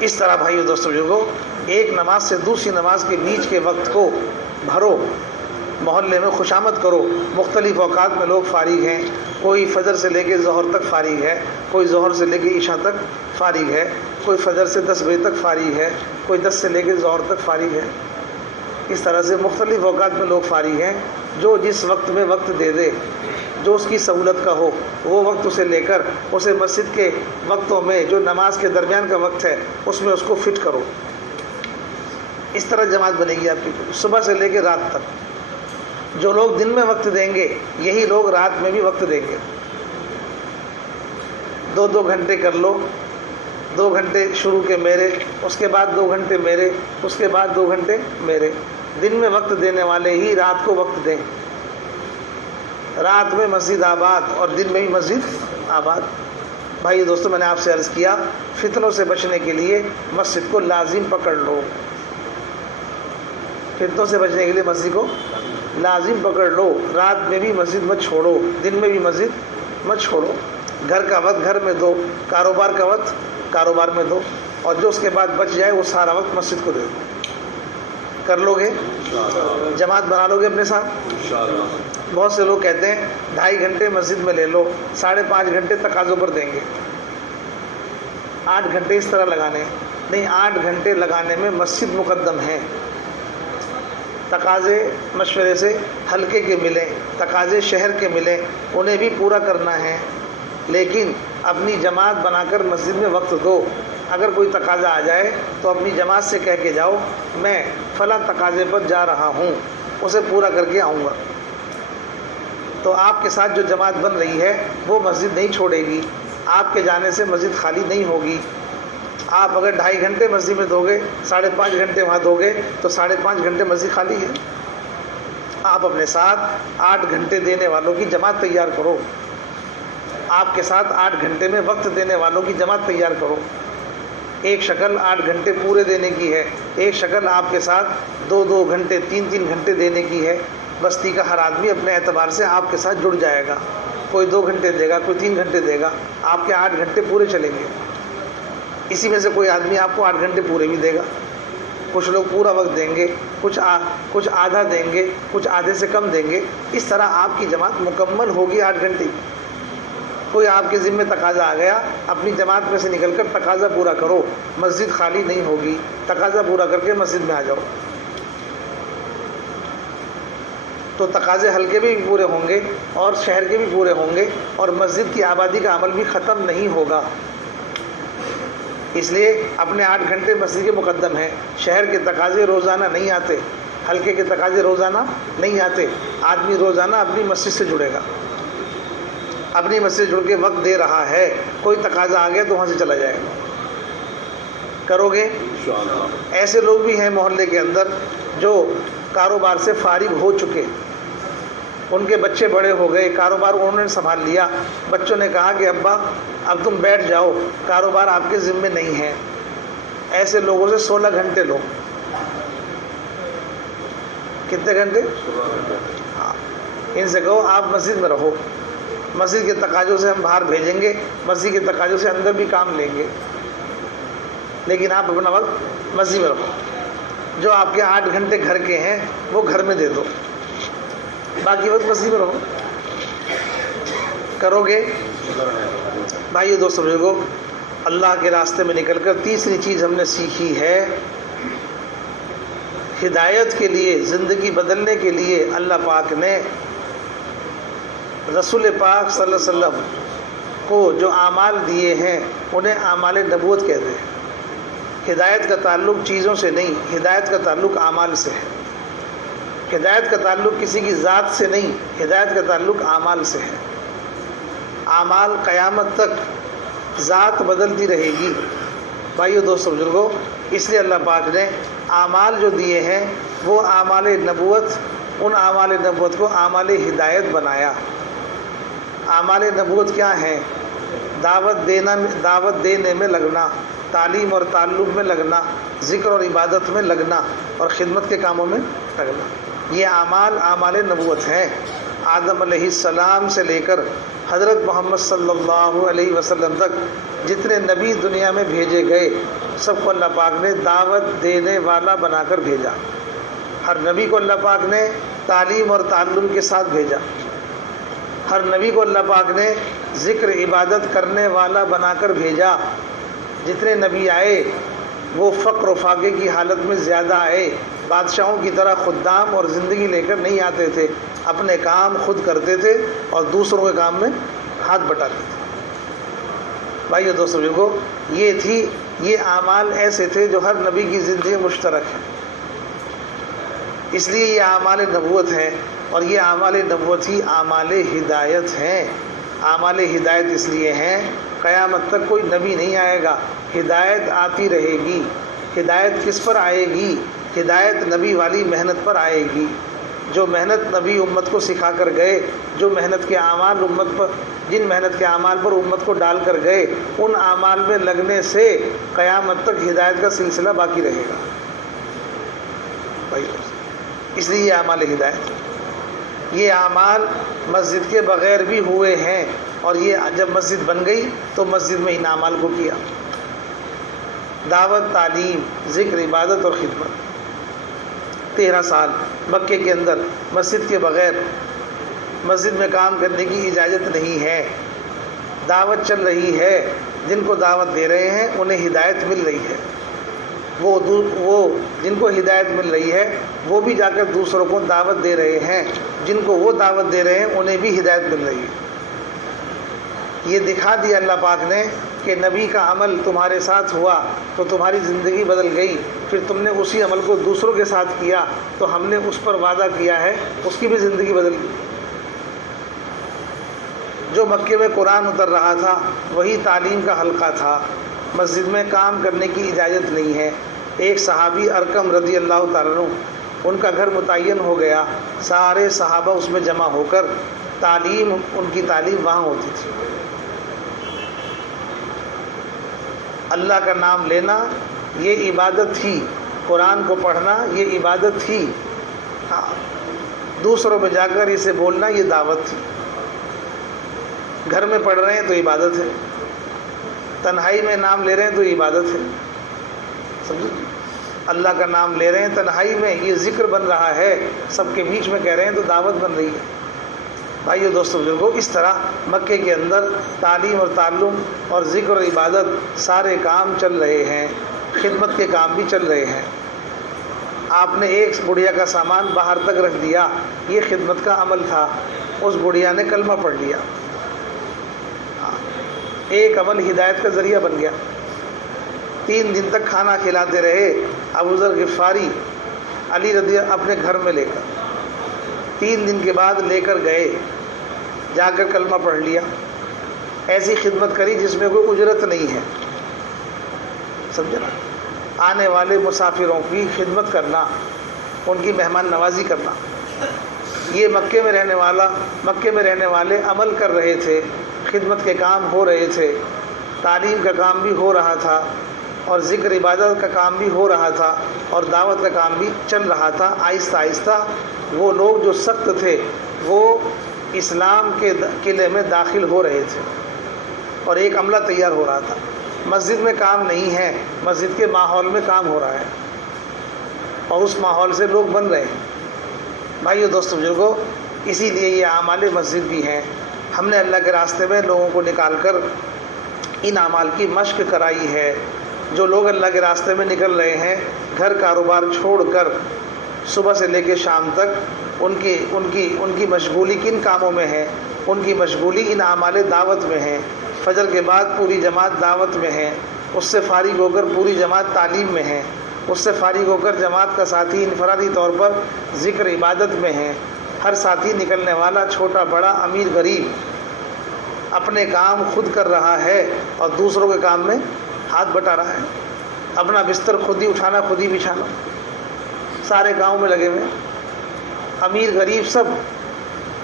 اس طرح بھائیو دوستو بزرگو، ایک نماز سے دوسری نماز کے بیچ کے وقت کو بھرو، محلے میں خوشامد کرو۔ مختلف اوقات میں لوگ فارغ ہیں، کوئی فجر سے لے کے ظہر تک فارغ ہے، کوئی ظہر سے لے کے عشاء تک فارغ ہے، کوئی فجر سے 10 بجے تک فارغ ہے، کوئی 10 سے لے کے ظہر تک فارغ ہے۔ اس طرح سے مختلف اوقات میں لوگ فارغ ہیں۔ جو جس وقت میں وقت دے دے، جو اس کی سہولت کا ہو، وہ وقت اسے لے کر اسے مسجد کے وقتوں میں جو نماز کے درمیان کا وقت ہے اس میں اس کو فٹ کرو۔ اس طرح جماعت بنے گی آپ کی، صبح سے لے کے رات تک۔ جو لوگ دن میں وقت دیں گے یہی لوگ رات میں بھی وقت دیں گے۔ 2 گھنٹے کر لو، 2 گھنٹے شروع کے میرے، اس کے بعد 2 گھنٹے میرے، اس کے بعد 2 گھنٹے میرے۔ دن میں وقت دینے والے ہی رات کو وقت دیں۔ رات میں مسجد آباد اور دن میں بھی مسجد آباد۔ بھائی دوستو، میں نے آپ سے عرض کیا، فتنوں سے بچنے کے لیے مسجد کو لازم پکڑ لو۔ فتنوں سے بچنے کے لیے مسجد کو لازم پکڑ لو۔ رات میں بھی مسجد مت چھوڑو، دن میں بھی مسجد مت چھوڑو۔ گھر کا وقت گھر میں دو، کاروبار کا وقت کاروبار میں دو، اور جو اس کے بعد بچ جائے وہ سارا وقت مسجد کو دے دو۔ کر لو گے؟ جماعت بنا لو گے اپنے ساتھ؟ بہت سے لوگ کہتے ہیں 2.5 گھنٹے مسجد میں لے لو، 5.5 گھنٹے تقاضوں پر دیں گے، 8 گھنٹے اس طرح لگانے۔ نہیں، 8 گھنٹے لگانے میں مسجد مقدم ہے۔ تقاضے مشورے سے حلقے کے ملیں، تقاضے شہر کے ملیں، انہیں بھی پورا کرنا ہے، لیکن اپنی جماعت بنا کر مسجد میں وقت دو۔ اگر کوئی تقاضا آ جائے تو اپنی جماعت سے کہہ کے جاؤ میں فلاں تقاضے پر جا رہا ہوں، اسے پورا کر کے آؤں گا۔ تو آپ کے ساتھ جو جماعت بن رہی ہے وہ مسجد نہیں چھوڑے گی، آپ کے جانے سے مسجد خالی نہیں ہوگی۔ آپ اگر 2.5 گھنٹے مسجد میں دو گے، 5.5 گھنٹے وہاں دو گے تو 5.5 گھنٹے مسجد خالی ہے۔ آپ اپنے ساتھ 8 گھنٹے دینے والوں کی جماعت تیار کرو، آپ کے ساتھ 8 گھنٹے میں وقت دینے والوں کی جماعت تیار کرو۔ ایک شکل 8 گھنٹے پورے دینے کی ہے، ایک شکل آپ کے ساتھ 2 گھنٹے 3 گھنٹے دینے کی ہے۔ بستی کا ہر آدمی اپنے اعتبار سے آپ کے ساتھ جڑ جائے گا، کوئی 2 گھنٹے دے گا، کوئی 3 گھنٹے دے گا، آپ کے 8 گھنٹے پورے چلیں گے۔ اسی میں سے کوئی آدمی آپ کو 8 گھنٹے پورے بھی دے گا۔ کچھ لوگ پورا وقت دیں گے، کچھ آدھا دیں گے، کچھ آدھے سے کم دیں گے۔ اس طرح آپ کی جماعت مکمل ہوگی 8 گھنٹے۔ کوئی آپ کے ذمہ تقاضا آ گیا، اپنی جماعت میں سے نکل کر تقاضا پورا کرو، مسجد خالی نہیں ہوگی، تقاضا پورا کر کے مسجد میں آ جاؤ۔ تو تقاضے حلقے بھی پورے ہوں گے اور شہر کے بھی پورے ہوں گے، اور مسجد کی آبادی کا عمل بھی ختم نہیں ہوگا۔ اس لیے اپنے 8 گھنٹے مسجد کے مقدم ہیں۔ شہر کے تقاضے روزانہ نہیں آتے، حلقے کے تقاضے روزانہ نہیں آتے۔ آدمی روزانہ اپنی مسجد سے جڑے گا، اپنی مسجد سے جڑ کے وقت دے رہا ہے، کوئی تقاضا آ گیا تو وہاں سے چلا جائے گا۔ کرو گے؟ ایسے لوگ بھی ہیں محلے کے اندر جو کاروبار سے فارغ ہو چکے، ان کے بچے بڑے ہو گئے، کاروبار انہوں نے سنبھال لیا، بچوں نے کہا کہ ابا اب تم بیٹھ جاؤ، کاروبار آپ کے ذمے نہیں ہے۔ ایسے لوگوں سے 16 گھنٹے لو۔ کتنے گھنٹے؟ ان سے کہو آپ مسجد میں رہو، مسجد کے تقاضوں سے ہم باہر بھیجیں گے، مسجد کے تقاضوں سے اندر بھی کام لیں گے، لیکن آپ اپنا وقت مسجد میں رکھو۔ جو آپ کے 8 گھنٹے گھر کے ہیں وہ گھر میں دے دو، باقی وقت مسجد میں رہو۔ کرو گے؟ بھائیو دوستو بزرگو، اللہ کے راستے میں نکل کر تیسری چیز ہم نے سیکھی ہے، ہدایت کے لیے، زندگی بدلنے کے لیے اللہ پاک نے رسول پاک صلی اللہ علیہ وسلم کو جو اعمال دیے ہیں انہیں اعمال نبوت کہتے ہیں۔ ہدایت کا تعلق چیزوں سے نہیں، ہدایت کا تعلق اعمال سے ہے۔ ہدایت کا تعلق کسی کی ذات سے نہیں، ہدایت کا تعلق اعمال سے ہے۔ اعمال قیامت تک ذات بدلتی رہے گی۔ بھائیو دوستو بزرگو، اس لیے اللہ پاک نے اعمال جو دیے ہیں وہ اعمال نبوت، ان اعمال نبوت کو اعمال ہدایت بنایا۔ اعمال نبوت کیا ہیں؟ دعوت دینے میں لگنا، تعلیم اور تعلم میں لگنا، ذکر اور عبادت میں لگنا اور خدمت کے کاموں میں لگنا، یہ اعمال نبوت ہیں۔ آدم علیہ السلام سے لے کر حضرت محمد صلی اللہ علیہ وسلم تک جتنے نبی دنیا میں بھیجے گئے، سب کو اللہ پاک نے دعوت دینے والا بنا کر بھیجا۔ ہر نبی کو اللہ پاک نے تعلیم اور تعلم کے ساتھ بھیجا، ہر نبی کو اللہ پاک نے ذکر عبادت کرنے والا بنا کر بھیجا۔ جتنے نبی آئے وہ فقر و فاقے کی حالت میں زیادہ آئے، بادشاہوں کی طرح خدام اور زندگی لے کر نہیں آتے تھے، اپنے کام خود کرتے تھے اور دوسروں کے کام میں ہاتھ بٹاتے تھے۔ بھائیو دوستو بزرگو، یہ اعمال ایسے تھے جو ہر نبی کی زندگی میں مشترک ہیں، اس لیے یہ اعمال نبوت ہیں، اور یہ اعمال نبوت ہی اعمال ہدایت ہیں۔ اعمال ہدایت اس لیے ہیں، قیامت تک کوئی نبی نہیں آئے گا، ہدایت آتی رہے گی۔ ہدایت کس پر آئے گی؟ ہدایت نبی والی محنت پر آئے گی۔ جو محنت نبی امت کو سکھا کر گئے، جو محنت کے اعمال جن محنت کے اعمال پر امت کو ڈال کر گئے، ان اعمال میں لگنے سے قیامت تک ہدایت کا سلسلہ باقی رہے گا۔ اس لیے یہ اعمال ہدایت، یہ اعمال مسجد کے بغیر بھی ہوئے ہیں، اور یہ جب مسجد بن گئی تو مسجد میں ان اعمال کو کیا۔ دعوت، تعلیم، ذکر، عبادت اور خدمت۔ 13 سال مکے کے اندر مسجد کے بغیر مسجد میں کام کرنے کی اجازت نہیں ہے۔ دعوت چل رہی ہے، جن کو دعوت دے رہے ہیں انہیں ہدایت مل رہی ہے، وہ جن کو ہدایت مل رہی ہے وہ بھی جا کر دوسروں کو دعوت دے رہے ہیں، جن کو وہ دعوت دے رہے ہیں انہیں بھی ہدایت مل رہی ہے۔ یہ دکھا دیا اللہ پاک نے کہ نبی کا عمل تمہارے ساتھ ہوا تو تمہاری زندگی بدل گئی، پھر تم نے اسی عمل کو دوسروں کے ساتھ کیا تو ہم نے اس پر وعدہ کیا ہے اس کی بھی زندگی بدل گئی۔ جو مکے میں قرآن اتر رہا تھا وہی تعلیم کا حلقہ تھا، مسجد میں کام کرنے کی اجازت نہیں ہے۔ ایک صحابی ارقم رضی اللہ تعالیٰ عنہ، ان کا گھر متعین ہو گیا، سارے صحابہ اس میں جمع ہو کر ان کی تعلیم وہاں ہوتی تھی۔ اللہ کا نام لینا یہ عبادت تھی، قرآن کو پڑھنا یہ عبادت تھی، دوسروں میں جا کر اسے بولنا یہ دعوت تھی۔ گھر میں پڑھ رہے ہیں تو عبادت ہے، تنہائی میں نام لے رہے ہیں تو عبادت ہے، سمجھو، اللہ کا نام لے رہے ہیں تنہائی میں، یہ ذکر بن رہا ہے، سب کے بیچ میں کہہ رہے ہیں تو دعوت بن رہی ہے۔ بھائیو دوستو بزرگوں، اس طرح مکے کے اندر تعلیم اور تعلم اور ذکر اور عبادت سارے کام چل رہے ہیں، خدمت کے کام بھی چل رہے ہیں۔ آپ نے ایک بڑھیا کا سامان باہر تک رکھ دیا، یہ خدمت کا عمل تھا، اس بڑھیا نے کلمہ پڑھ لیا، ایک عمل ہدایت کا ذریعہ بن گیا۔ 3 دن تک کھانا کھلاتے رہے ابو ذر غفاری علی رضی اپنے گھر میں لے کر، 3 دن کے بعد لے کر گئے، جا کر کلمہ پڑھ لیا، ایسی خدمت کری جس میں کوئی اجرت نہیں ہے، سمجھے نا؟ آنے والے مسافروں کی خدمت کرنا، ان کی مہمان نوازی کرنا، یہ مکے میں رہنے والے عمل کر رہے تھے، خدمت کے کام ہو رہے تھے، تعلیم کا کام بھی ہو رہا تھا، اور ذکر عبادت کا کام بھی ہو رہا تھا، اور دعوت کا کام بھی چل رہا تھا۔ آہستہ آہستہ وہ لوگ جو سخت تھے وہ اسلام کے قلعے میں داخل ہو رہے تھے، اور ایک عملہ تیار ہو رہا تھا۔ مسجد میں کام نہیں ہے، مسجد کے ماحول میں کام ہو رہا ہے، اور اس ماحول سے لوگ بن رہے ہیں۔ بھائیو دوستو بزرگوں، اسی لیے یہ اعمال مسجد بھی ہیں۔ ہم نے اللہ کے راستے میں لوگوں کو نکال کر ان اعمال کی مشق کرائی ہے۔ جو لوگ اللہ کے راستے میں نکل رہے ہیں، گھر کاروبار چھوڑ کر صبح سے لے کے شام تک ان کی مشغولی کن کاموں میں ہے؟ ان کی مشغولی ان اعمال دعوت میں ہے۔ فجر کے بعد پوری جماعت دعوت میں ہے، اس سے فارغ ہو کر پوری جماعت تعلیم میں ہے، اس سے فارغ ہو کر جماعت کا ساتھی انفرادی طور پر ذکر عبادت میں ہے۔ ہر ساتھی نکلنے والا چھوٹا بڑا امیر غریب اپنے کام خود کر رہا ہے اور دوسروں کے کام میں ہاتھ بٹا رہا ہے۔ اپنا بستر خود ہی اٹھانا، خود ہی بچھانا، سارے کاموں میں لگے ہوئے، امیر غریب سب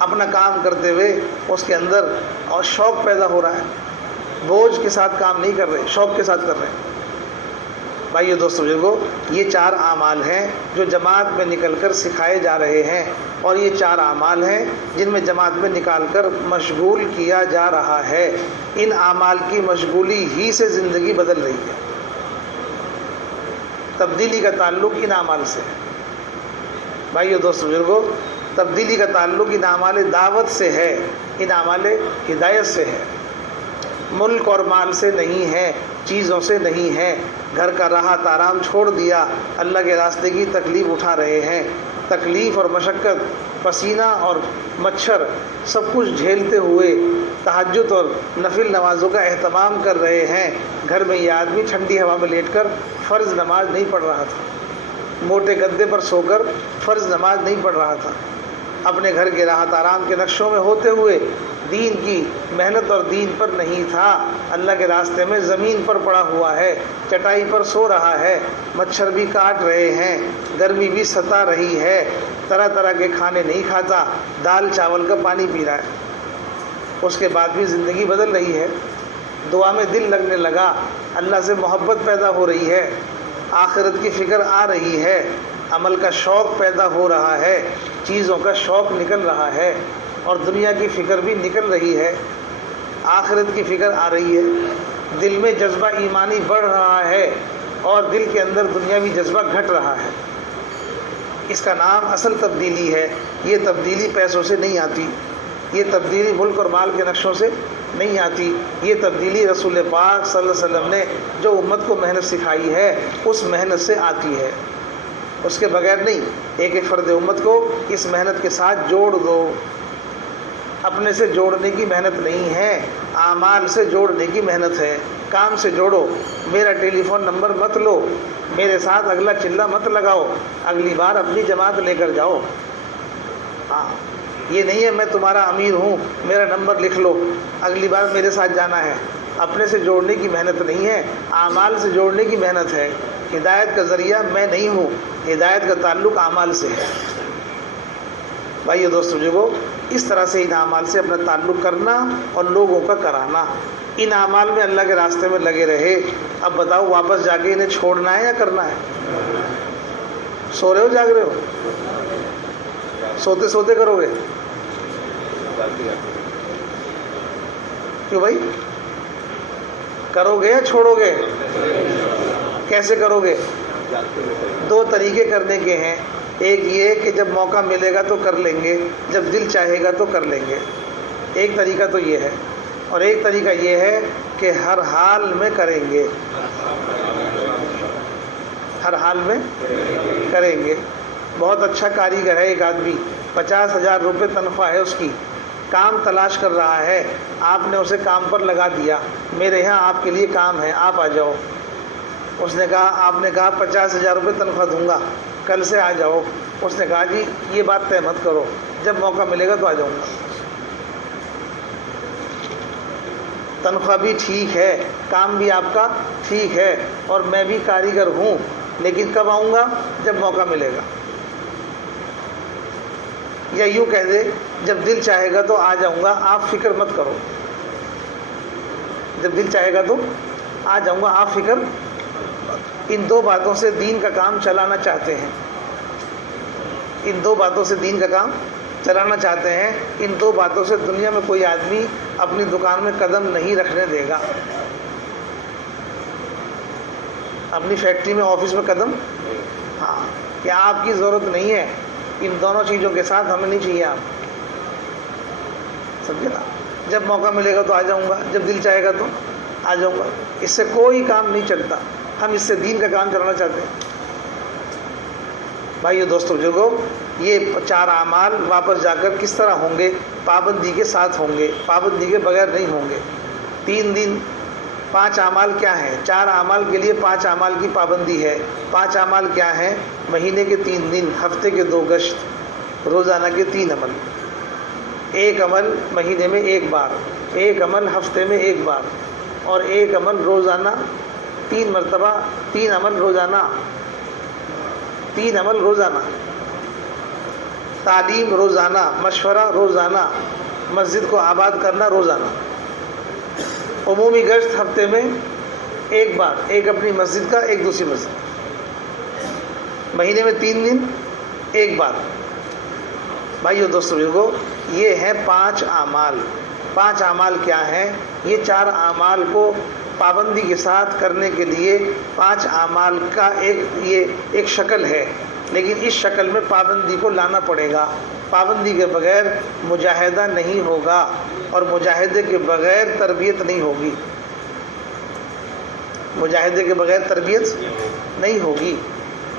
اپنا کام کرتے ہوئے اس کے اندر اور شوق پیدا ہو رہا ہے۔ بوجھ کے ساتھ کام نہیں کر رہے، شوق کے ساتھ کر رہے ہیں۔ بھائیو دوستو بزرگو، یہ 4 اعمال ہیں جو جماعت میں نکل کر سکھائے جا رہے ہیں، اور یہ 4 اعمال ہیں جن میں جماعت میں نکال کر مشغول کیا جا رہا ہے۔ ان اعمال کی مشغولی ہی سے زندگی بدل رہی ہے۔ تبدیلی کا تعلق ان اعمال سے ہے۔ بھائیو دوستو بزرگو، تبدیلی کا تعلق ان اعمال دعوت سے ہے، ان اعمال ہدایت سے ہے، ملک اور مال سے نہیں ہے، چیزوں سے نہیں ہے۔ گھر کا راحت آرام چھوڑ دیا، اللہ کے راستے کی تکلیف اٹھا رہے ہیں، تکلیف اور مشقت، پسینہ اور مچھر سب کچھ جھیلتے ہوئے تہجد اور نفل نمازوں کا اہتمام کر رہے ہیں۔ گھر میں یہ آدمی ٹھنڈی ہوا میں لیٹ کر فرض نماز نہیں پڑھ رہا تھا، موٹے گدے پر سو کر فرض نماز نہیں پڑھ رہا تھا، اپنے گھر کے راحت آرام کے نقشوں میں ہوتے ہوئے دین کی محنت اور دین پر نہیں تھا، اللہ کے راستے میں زمین پر پڑا ہوا ہے، چٹائی پر سو رہا ہے، مچھر بھی کاٹ رہے ہیں، گرمی بھی ستا رہی ہے، طرح طرح کے کھانے نہیں کھاتا، دال چاول کا پانی پی رہا ہے، اس کے بعد بھی زندگی بدل رہی ہے، دعا میں دل لگنے لگا، اللہ سے محبت پیدا ہو رہی ہے، آخرت کی فکر آ رہی ہے، عمل کا شوق پیدا ہو رہا ہے، چیزوں کا شوق نکل رہا ہے، اور دنیا کی فکر بھی نکل رہی ہے، آخرت کی فکر آ رہی ہے، دل میں جذبہ ایمانی بڑھ رہا ہے، اور دل کے اندر دنیاوی جذبہ گھٹ رہا ہے۔ اس کا نام اصل تبدیلی ہے۔ یہ تبدیلی پیسوں سے نہیں آتی، یہ تبدیلی ملک اور مال کے نقشوں سے نہیں آتی، یہ تبدیلی رسول پاک صلی اللہ علیہ وسلم نے جو امت کو محنت سکھائی ہے اس محنت سے آتی ہے، اس کے بغیر نہیں۔ ایک ایک فرد امت کو اس محنت کے ساتھ جوڑ دو، اپنے سے جوڑنے کی محنت نہیں ہے، اعمال سے جوڑنے کی محنت ہے۔ کام سے جوڑو، میرا ٹیلی فون نمبر مت لو، میرے ساتھ اگلا چلہ مت لگاؤ، اگلی بار اپنی جماعت لے کر جاؤ۔ ہاں، یہ نہیں ہے میں تمہارا امیر ہوں، میرا نمبر لکھ لو، اگلی بار میرے ساتھ جانا ہے۔ اپنے سے جوڑنے کی محنت نہیں ہے، اعمال سے جوڑنے کی محنت ہے۔ ہدایت کا ذریعہ میں نہیں ہوں، ہدایت کا تعلق اعمال سے ہے۔ بھائیو دوستو بزرگو، اس طرح سے ان اعمال سے اپنا تعلق کرنا اور لوگوں کا کرانا، ان اعمال میں اللہ کے راستے میں لگے رہے۔ اب بتاؤ، واپس جا کے انہیں چھوڑنا ہے یا کرنا ہے؟ سو رہے ہو جاگ رہے ہو؟ سوتے سوتے کرو گے؟ کیوں بھائی؟ کرو گے یا چھوڑو گے؟ کیسے کرو گے؟ 2 طریقے کرنے کے ہیں، ایک یہ کہ جب موقع ملے گا تو کر لیں گے، جب دل چاہے گا تو کر لیں گے، ایک طریقہ تو یہ ہے، اور ایک طریقہ یہ ہے کہ ہر حال میں کریں گے، ہر حال میں کریں گے۔ بہت اچھا کاریگر ہے ایک آدمی، 50,000 روپے تنخواہ ہے اس کی، کام تلاش کر رہا ہے، آپ نے اسے کام پر لگا دیا، میرے یہاں آپ کے لیے کام ہے، آپ آ جاؤ۔ اس نے کہا، آپ نے کہا 50,000 روپے تنخواہ دوں گا، کل سے آ جاؤ۔ اس نے کہا جی یہ بات طے مت کرو، جب موقع ملے گا تو آ جاؤں گا۔ تنخواہ بھی ٹھیک ہے، کام بھی آپ کا ٹھیک ہے، اور میں بھی کاریگر ہوں، لیکن کب آؤں گا؟ جب موقع ملے گا۔ یا یوں کہہ دے، جب دل چاہے گا تو آ جاؤں گا، آپ فکر مت کرو۔ جب دل چاہے گا تو آ جاؤں گا، آپ فکر۔ ان 2 باتوں سے دین کا کام چلانا چاہتے ہیں، ان 2 باتوں سے دین کا کام چلانا چاہتے ہیں۔ ان 2 باتوں سے دنیا میں کوئی آدمی اپنی دکان میں قدم نہیں رکھنے دے گا، اپنی فیکٹری میں، آفس میں قدم، ہاں، کہ آپ کی ضرورت نہیں ہے، ان دونوں چیزوں کے ساتھ ہمیں نہیں چاہیے آپ، سمجھے نا؟ جب موقع ملے گا تو آ جاؤں گا، جب دل چاہے گا تو آ جاؤں گا، اس سے کوئی کام نہیں چلتا۔ ہم اس سے دین کا کام چلانا چاہتے ہیں۔ بھائیو دوستو بزرگو، یہ 4 اعمال واپس جا کر کس طرح ہوں گے؟ پابندی کے ساتھ ہوں گے، پابندی کے بغیر نہیں ہوں گے۔ 3 دن 5 اعمال کیا ہیں؟ 4 اعمال کے لیے 5 اعمال کی پابندی ہے۔ 5 اعمال کیا ہیں؟ مہینے کے 3 دن، ہفتے کے 2 گشت، روزانہ کے 3 عمل، 1 عمل مہینے میں 1 بار، 1 عمل ہفتے میں 1 بار، اور 1 عمل روزانہ 3 مرتبہ، 3 عمل روزانہ، 3 عمل روزانہ، تعلیم روزانہ، مشورہ روزانہ، مسجد کو آباد کرنا روزانہ، عمومی گشت ہفتے میں ایک بار، ایک اپنی مسجد کا، ایک دوسری مسجد، مہینے میں 3 دن ایک بار۔ بھائیو دوستو بزرگو، یہ ہیں 5 اعمال۔ 5 اعمال کیا ہیں؟ یہ 4 اعمال کو پابندی کے ساتھ کرنے کے لیے 5 اعمال کا ایک شکل ہے، لیکن اس شکل میں پابندی کو لانا پڑے گا۔ پابندی کے بغیر مجاہدہ نہیں ہوگا، اور مجاہدے کے بغیر تربیت نہیں ہوگی۔ مجاہدے کے بغیر تربیت نہیں ہوگی۔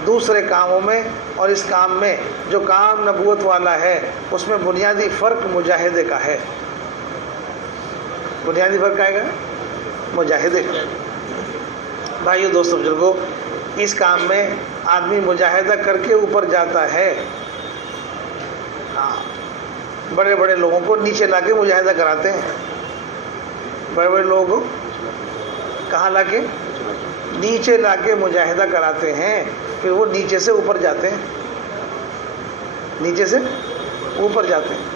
دوسرے کاموں میں اور اس کام میں، جو کام نبوت والا ہے، اس میں بنیادی فرق مجاہدے کا ہے۔ بنیادی فرق آئے گا مجاہدے کا۔ بھائیو دوستو بزرگو، اس کام میں آدمی مجاہدہ کر کے اوپر جاتا ہے۔ ہاں، بڑے بڑے لوگوں کو نیچے لا کے مجاہدہ کراتے ہیں۔ بڑے بڑے لوگوں کو کہاں لا کے؟ نیچے لا کے مجاہدہ کراتے ہیں، پھر وہ نیچے سے اوپر جاتے ہیں، نیچے سے اوپر جاتے ہیں۔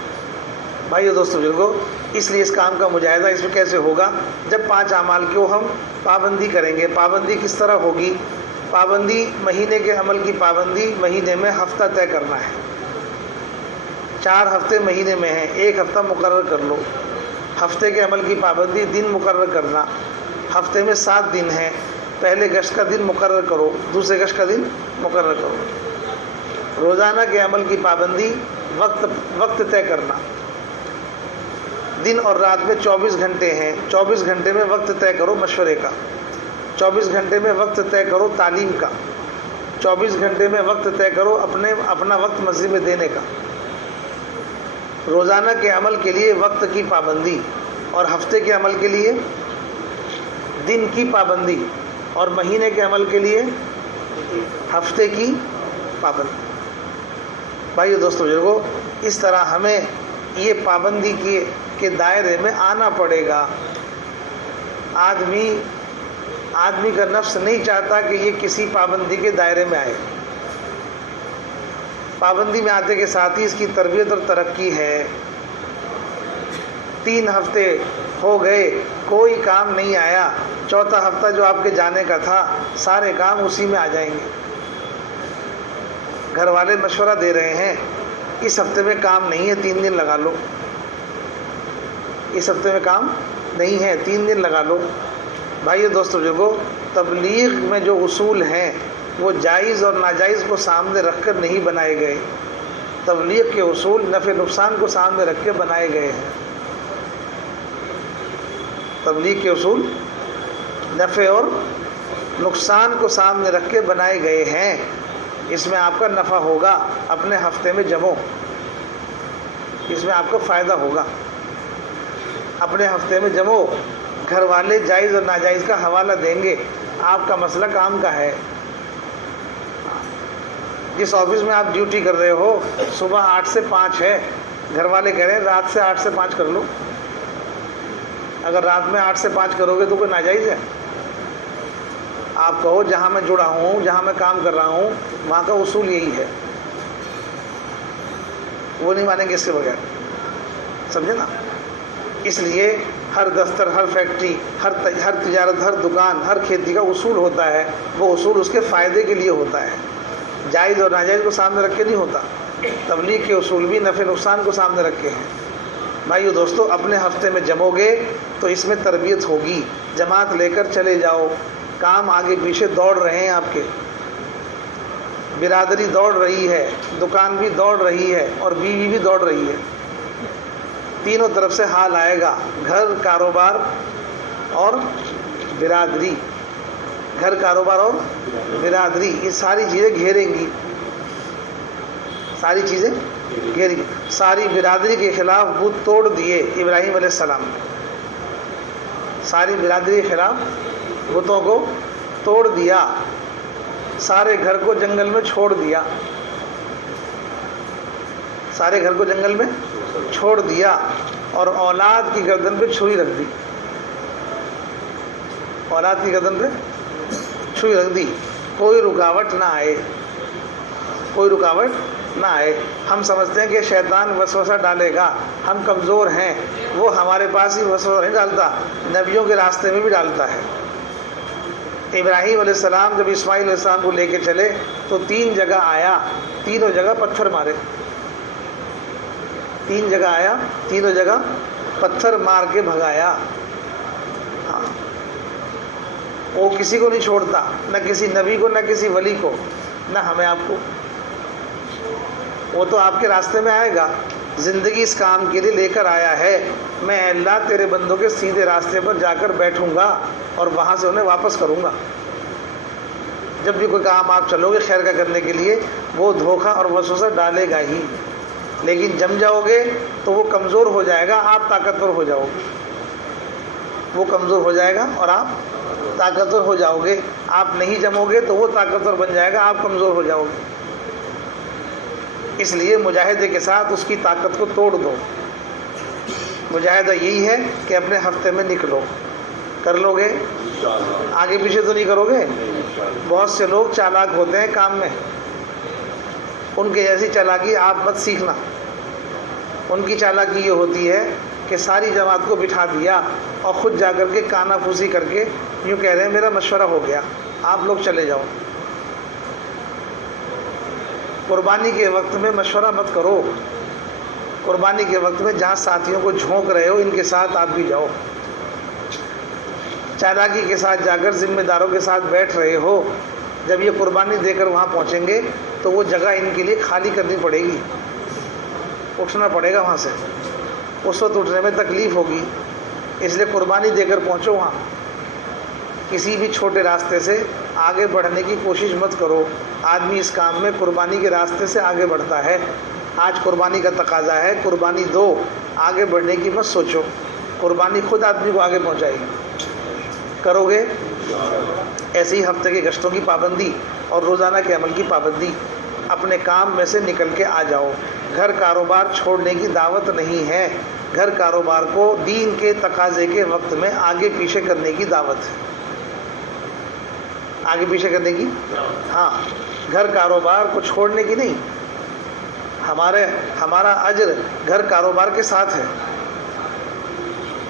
بھائیو دوستو بزرگو، اس لیے اس کام کا مجاہدہ اس میں کیسے ہوگا؟ جب 5 اعمال کو ہم پابندی کریں گے۔ پابندی کس طرح ہوگی؟ پابندی، مہینے کے عمل کی پابندی مہینے میں ہفتہ طے کرنا ہے۔ 4 ہفتے مہینے میں ہیں، 1 ہفتہ مقرر کر لو۔ ہفتے کے عمل کی پابندی، دن مقرر کرنا۔ ہفتے میں 7 دن ہیں، پہلے گشت کا دن مقرر کرو، دوسرے گشت کا دن مقرر کرو۔ روزانہ کے عمل کی پابندی، وقت طے کرنا۔ دن اور رات میں 24 گھنٹے ہیں، 24 گھنٹے میں وقت طے کرو مشورے کا، 24 گھنٹے میں وقت طے کرو تعلیم کا، 24 گھنٹے میں وقت طے کرو اپنا وقت مسجد میں دینے کا۔ روزانہ کے عمل کے لیے وقت کی پابندی، اور ہفتے کے عمل کے لیے دن کی پابندی، اور مہینے کے عمل کے لیے ہفتے کی پابندی۔ بھائیو دوستو بزرگو، اس طرح ہمیں یہ پابندی کے دائرے میں آنا پڑے گا۔ آدمی کا نفس نہیں چاہتا کہ یہ کسی پابندی کے دائرے میں آئے۔ پابندی میں آتے کے ساتھ ہی اس کی تربیت اور ترقی ہے۔ 3 ہفتے ہو گئے، کوئی کام نہیں آیا، 4تھا ہفتہ جو آپ کے جانے کا تھا، سارے کام اسی میں آ جائیں گے۔ گھر والے مشورہ دے رہے ہیں، اس ہفتے میں کام نہیں ہے، 3 دن لگا لو۔ اس ہفتے میں کام نہیں ہے، 3 دن لگا لو۔ بھائیو دوستو بزرگو، تبلیغ میں جو اصول ہیں وہ جائز اور ناجائز کو سامنے رکھ کر نہیں بنائے گئے۔ تبلیغ کے اصول نفع نقصان کو سامنے رکھ کے بنائے گئے ہیں۔ تبلیغ کے اصول نفع اور نقصان کو سامنے رکھ کے بنائے گئے ہیں۔ اس میں آپ کا نفع ہوگا، اپنے ہفتے میں جمو، اس میں آپ کو فائدہ ہوگا۔ اپنے ہفتے میں جمو، گھر والے جائز اور ناجائز کا حوالہ دیں گے، آپ کا مسئلہ کام کا ہے۔ جس آفس میں آپ ڈیوٹی کر رہے ہو، صبح 8 سے 5 ہے، گھر والے کہہ رہے ہیں رات سے 8 سے 5 کر لو۔ اگر رات میں 8 سے 5 کرو گے تو کوئی ناجائز ہے؟ آپ کہو جہاں میں جڑا ہوں، جہاں میں کام کر رہا ہوں، وہاں کا اصول یہی ہے، وہ نہیں مانیں گے اس کے بغیر، سمجھے نا؟ اس لیے ہر دفتر، ہر فیکٹری، ہر تجارت، ہر دکان، ہر کھیتی کا اصول ہوتا ہے، وہ اصول اس کے فائدے کے لیے ہوتا ہے، جائز اور ناجائز کو سامنے رکھ کے نہیں ہوتا۔ تبلیغ کے اصول بھی نفع نقصان کو سامنے رکھ کے ہیں۔ بھائیو دوستو، اپنے ہفتے میں جمو گے تو اس میں تربیت ہوگی، جماعت لے کر چلے جاؤ، کام آگے پیچھے دوڑ رہے ہیں، آپ کے برادری دوڑ رہی ہے، دکان بھی دوڑ رہی ہے، اور بیوی بھی دوڑ رہی ہے، تینوں طرف سے حال آئے گا، گھر، کاروبار اور برادری، گھر، کاروبار اور برادری، یہ ساری چیزیں گھیریں گی، ساری چیزیں گھیریں گی۔ ساری برادری کے خلاف بت توڑ دیے ابراہیم علیہ السلام نے، ساری برادری کے خلاف بتوں کو توڑ دیا، سارے گھر کو جنگل میں چھوڑ دیا، سارے گھر کو جنگل میں چھوڑ دیا، اور اولاد کی گردن پہ چھری رکھ دی، اولاد کی گردن پہ چھری رکھ دی، کوئی رکاوٹ نہ آئے، کوئی رکاوٹ نہ آئے۔ ہم سمجھتے ہیں کہ شیطان وسوسہ ڈالے گا، ہم کمزور ہیں، وہ ہمارے پاس ہی وسوسہ نہیں ڈالتا، نبیوں کے راستے میں بھی ڈالتا ہے۔ ابراہیم علیہ السلام جب اسماعیل علیہ السلام کو لے کے چلے تو 3 جگہ آیا، تینوں جگہ پتھر مارے، 3 جگہ آیا، تینوں جگہ پتھر مار کے بھگایا۔ ہاں، وہ کسی کو نہیں چھوڑتا، نہ کسی نبی کو، نہ کسی ولی کو، نہ ہمیں آپ کو۔ وہ تو آپ کے راستے میں آئے گا، زندگی اس کام کے لیے لے کر آیا ہے، میں اللہ تیرے بندوں کے سیدھے راستے پر جا کر بیٹھوں گا اور وہاں سے انہیں واپس کروں گا۔ جب بھی کوئی کام آپ چلو گے خیر کا کرنے کے لیے، وہ دھوکہ اور وسوسہ ڈالے گا ہی، لیکن جم جاؤ گے تو وہ کمزور ہو جائے گا، آپ طاقتور ہو جاؤ گے۔ وہ کمزور ہو جائے گا اور آپ طاقتور ہو جاؤ گے۔ آپ نہیں جمو گے تو وہ طاقتور بن جائے گا، آپ کمزور ہو جاؤ گے۔ اس لیے مجاہدے کے ساتھ اس کی طاقت کو توڑ دو۔ مجاہدہ یہی ہے کہ اپنے ہفتے میں نکلو، کر لو گے، آگے پیچھے تو نہیں کرو گے۔ بہت سے لوگ چالاک ہوتے ہیں کام میں، ان کے جیسی چالاکی آپ مت سیکھنا۔ ان کی چالاکی یہ ہوتی ہے کہ ساری جماعت کو بٹھا دیا اور خود جا کر کے کانا پھوسی کر کے یوں کہہ رہے ہیں میرا مشورہ ہو گیا، آپ لوگ چلے جاؤ۔ قربانی کے وقت میں مشورہ مت کرو۔ قربانی کے وقت میں جہاں ساتھیوں کو جھونک رہے ہو ان کے ساتھ آپ بھی جاؤ۔ چالاکی کے ساتھ جا کر ذمہ داروں کے ساتھ بیٹھ رہے ہو، جب یہ قربانی دے کر وہاں پہنچیں گے تو وہ جگہ ان کے لیے خالی کرنی پڑے گی، اٹھنا پڑے گا وہاں سے، اس وقت اٹھنے میں تکلیف ہوگی۔ اس لیے قربانی دے کر پہنچو وہاں۔ کسی بھی چھوٹے راستے سے آگے بڑھنے کی کوشش مت کرو۔ آدمی اس کام میں قربانی کے راستے سے آگے بڑھتا ہے۔ آج قربانی کا تقاضا ہے، قربانی دو، آگے بڑھنے کی مت سوچو۔ قربانی خود آدمی کو آگے پہنچائے گی۔ کرو گے ایسے ہی ہفتے کے گشتوں کی پابندی اور روزانہ کے عمل کی پابندی، اپنے کام میں سے نکل کے آ جاؤ۔ گھر کاروبار چھوڑنے کی دعوت نہیں ہے، گھر کاروبار کو دین کے تقاضے کے وقت میں آگے پیچھے کرنے کی دعوت ہے۔ آگے پیچھے کرنے کی، ہاں، گھر کاروبار کو چھوڑنے کی نہیں۔ ہمارا اجر گھر کاروبار کے ساتھ ہے،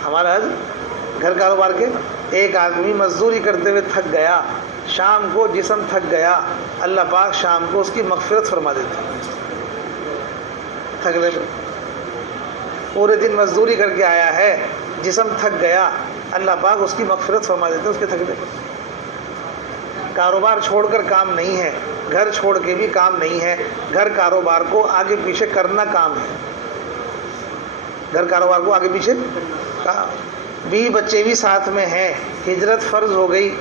ہمارا اجر گھر کاروبار کے۔ ایک آدمی مزدوری کرتے ہوئے تھک گیا، شام کو جسم تھک گیا، اللہ پاک شام کو اس کی مغفرت فرما دیتے ہیں۔ تھکنے میں پورے دن مزدوری کر کے آیا ہے، جسم تھک گیا، اللہ پاک اس کی مغفرت فرما دیتے ہیں اس کے تھکنے پر۔ کاروبار چھوڑ کر کام نہیں ہے، گھر چھوڑ کے بھی کام نہیں ہے، گھر کاروبار کو آگے پیچھے کرنا کام ہے۔ گھر کاروبار کو آگے پیچھے کام، بیوی بچے بھی ساتھ میں ہیں، ہجرت فرض ہو گئی۔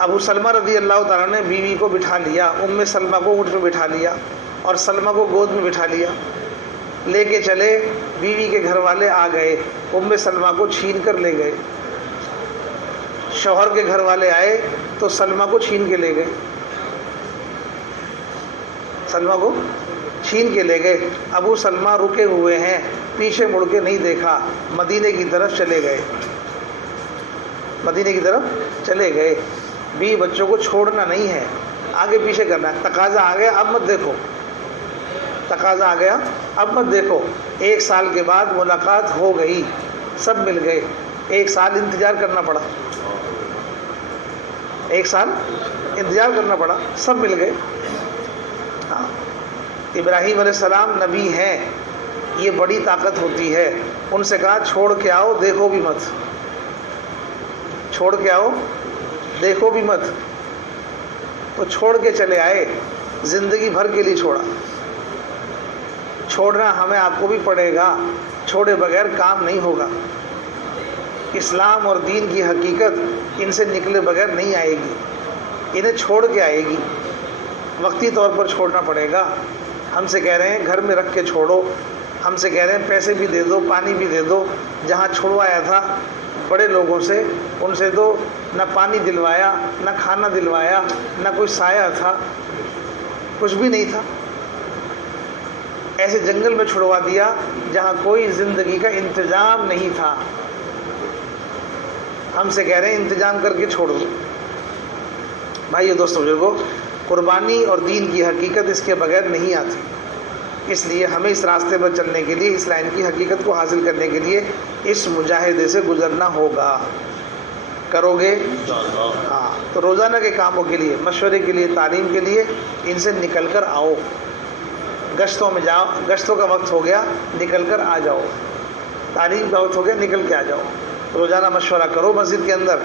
ابو سلمہ رضی اللہ تعالیٰ نے بیوی کو بٹھا لیا، ام سلمہ کو اونٹ پہ بٹھا لیا اور سلمہ کو گود میں بٹھا لیا، لے کے چلے۔ بیوی کے گھر والے آ گئے، ام سلمہ کو چھین کر لے گئے۔ شوہر کے گھر والے آئے تو سلمہ کو چھین کے لے گئے، سلمہ کو چھین کے لے گئے۔ ابو سلمہ رکے ہوئے ہیں، پیچھے مڑ کے نہیں دیکھا، مدینے کی طرف چلے گئے، مدینے کی طرف چلے گئے۔ بیوی بچوں کو چھوڑنا نہیں ہے، آگے پیچھے کرنا ہے۔ تقاضا آ گیا اب مت دیکھو، تقاضا آ گیا اب مت دیکھو۔ 1 سال کے بعد ملاقات ہو گئی، سب مل گئے، 1 سال انتظار کرنا پڑا، 1 سال انتظار کرنا پڑا، سب مل گئے۔ ہاں، ابراہیم علیہ السلام نبی ہیں، یہ بڑی طاقت ہوتی ہے۔ ان سے کہا چھوڑ کے آؤ، دیکھو بھی مت، چھوڑ کے آؤ دیکھو بھی مت۔ وہ چھوڑ کے چلے آئے، زندگی بھر کے لیے چھوڑا۔ چھوڑنا ہمیں آپ کو بھی پڑے گا، چھوڑے بغیر کام نہیں ہوگا۔ اسلام اور دین کی حقیقت ان سے نکلے بغیر نہیں آئے گی، انہیں چھوڑ کے آئے گی۔ وقتی طور پر چھوڑنا پڑے گا۔ ہم سے کہہ رہے ہیں گھر میں رکھ کے چھوڑو، ہم سے کہہ رہے ہیں پیسے بھی دے دو، پانی بھی دے دو۔ جہاں چھڑوایا تھا بڑے لوگوں سے، ان سے تو نہ پانی دلوایا، نہ کھانا دلوایا، نہ کوئی سایہ تھا، کچھ بھی نہیں تھا۔ ایسے جنگل میں چھڑوا دیا جہاں کوئی زندگی کا انتظام نہیں تھا۔ ہم سے کہہ رہے ہیں انتظام کر کے چھوڑ دو۔ بھائیو دوستو بزرگو، قربانی اور دین کی حقیقت اس کے بغیر نہیں آتی۔ اس لیے ہمیں اس راستے پر چلنے کے لیے، اس لائن کی حقیقت کو حاصل کرنے کے لیے اس مجاہدے سے گزرنا ہوگا۔ کرو گے؟ ہاں، تو روزانہ کے کاموں کے لیے، مشورے کے لیے، تعلیم کے لیے ان سے نکل کر آؤ، گشتوں میں جاؤ، گشتوں کا وقت ہو گیا نکل کر آ جاؤ، تعلیم کا وقت ہو گیا نکل کے آ جاؤ، روزانہ مشورہ کرو مسجد کے اندر،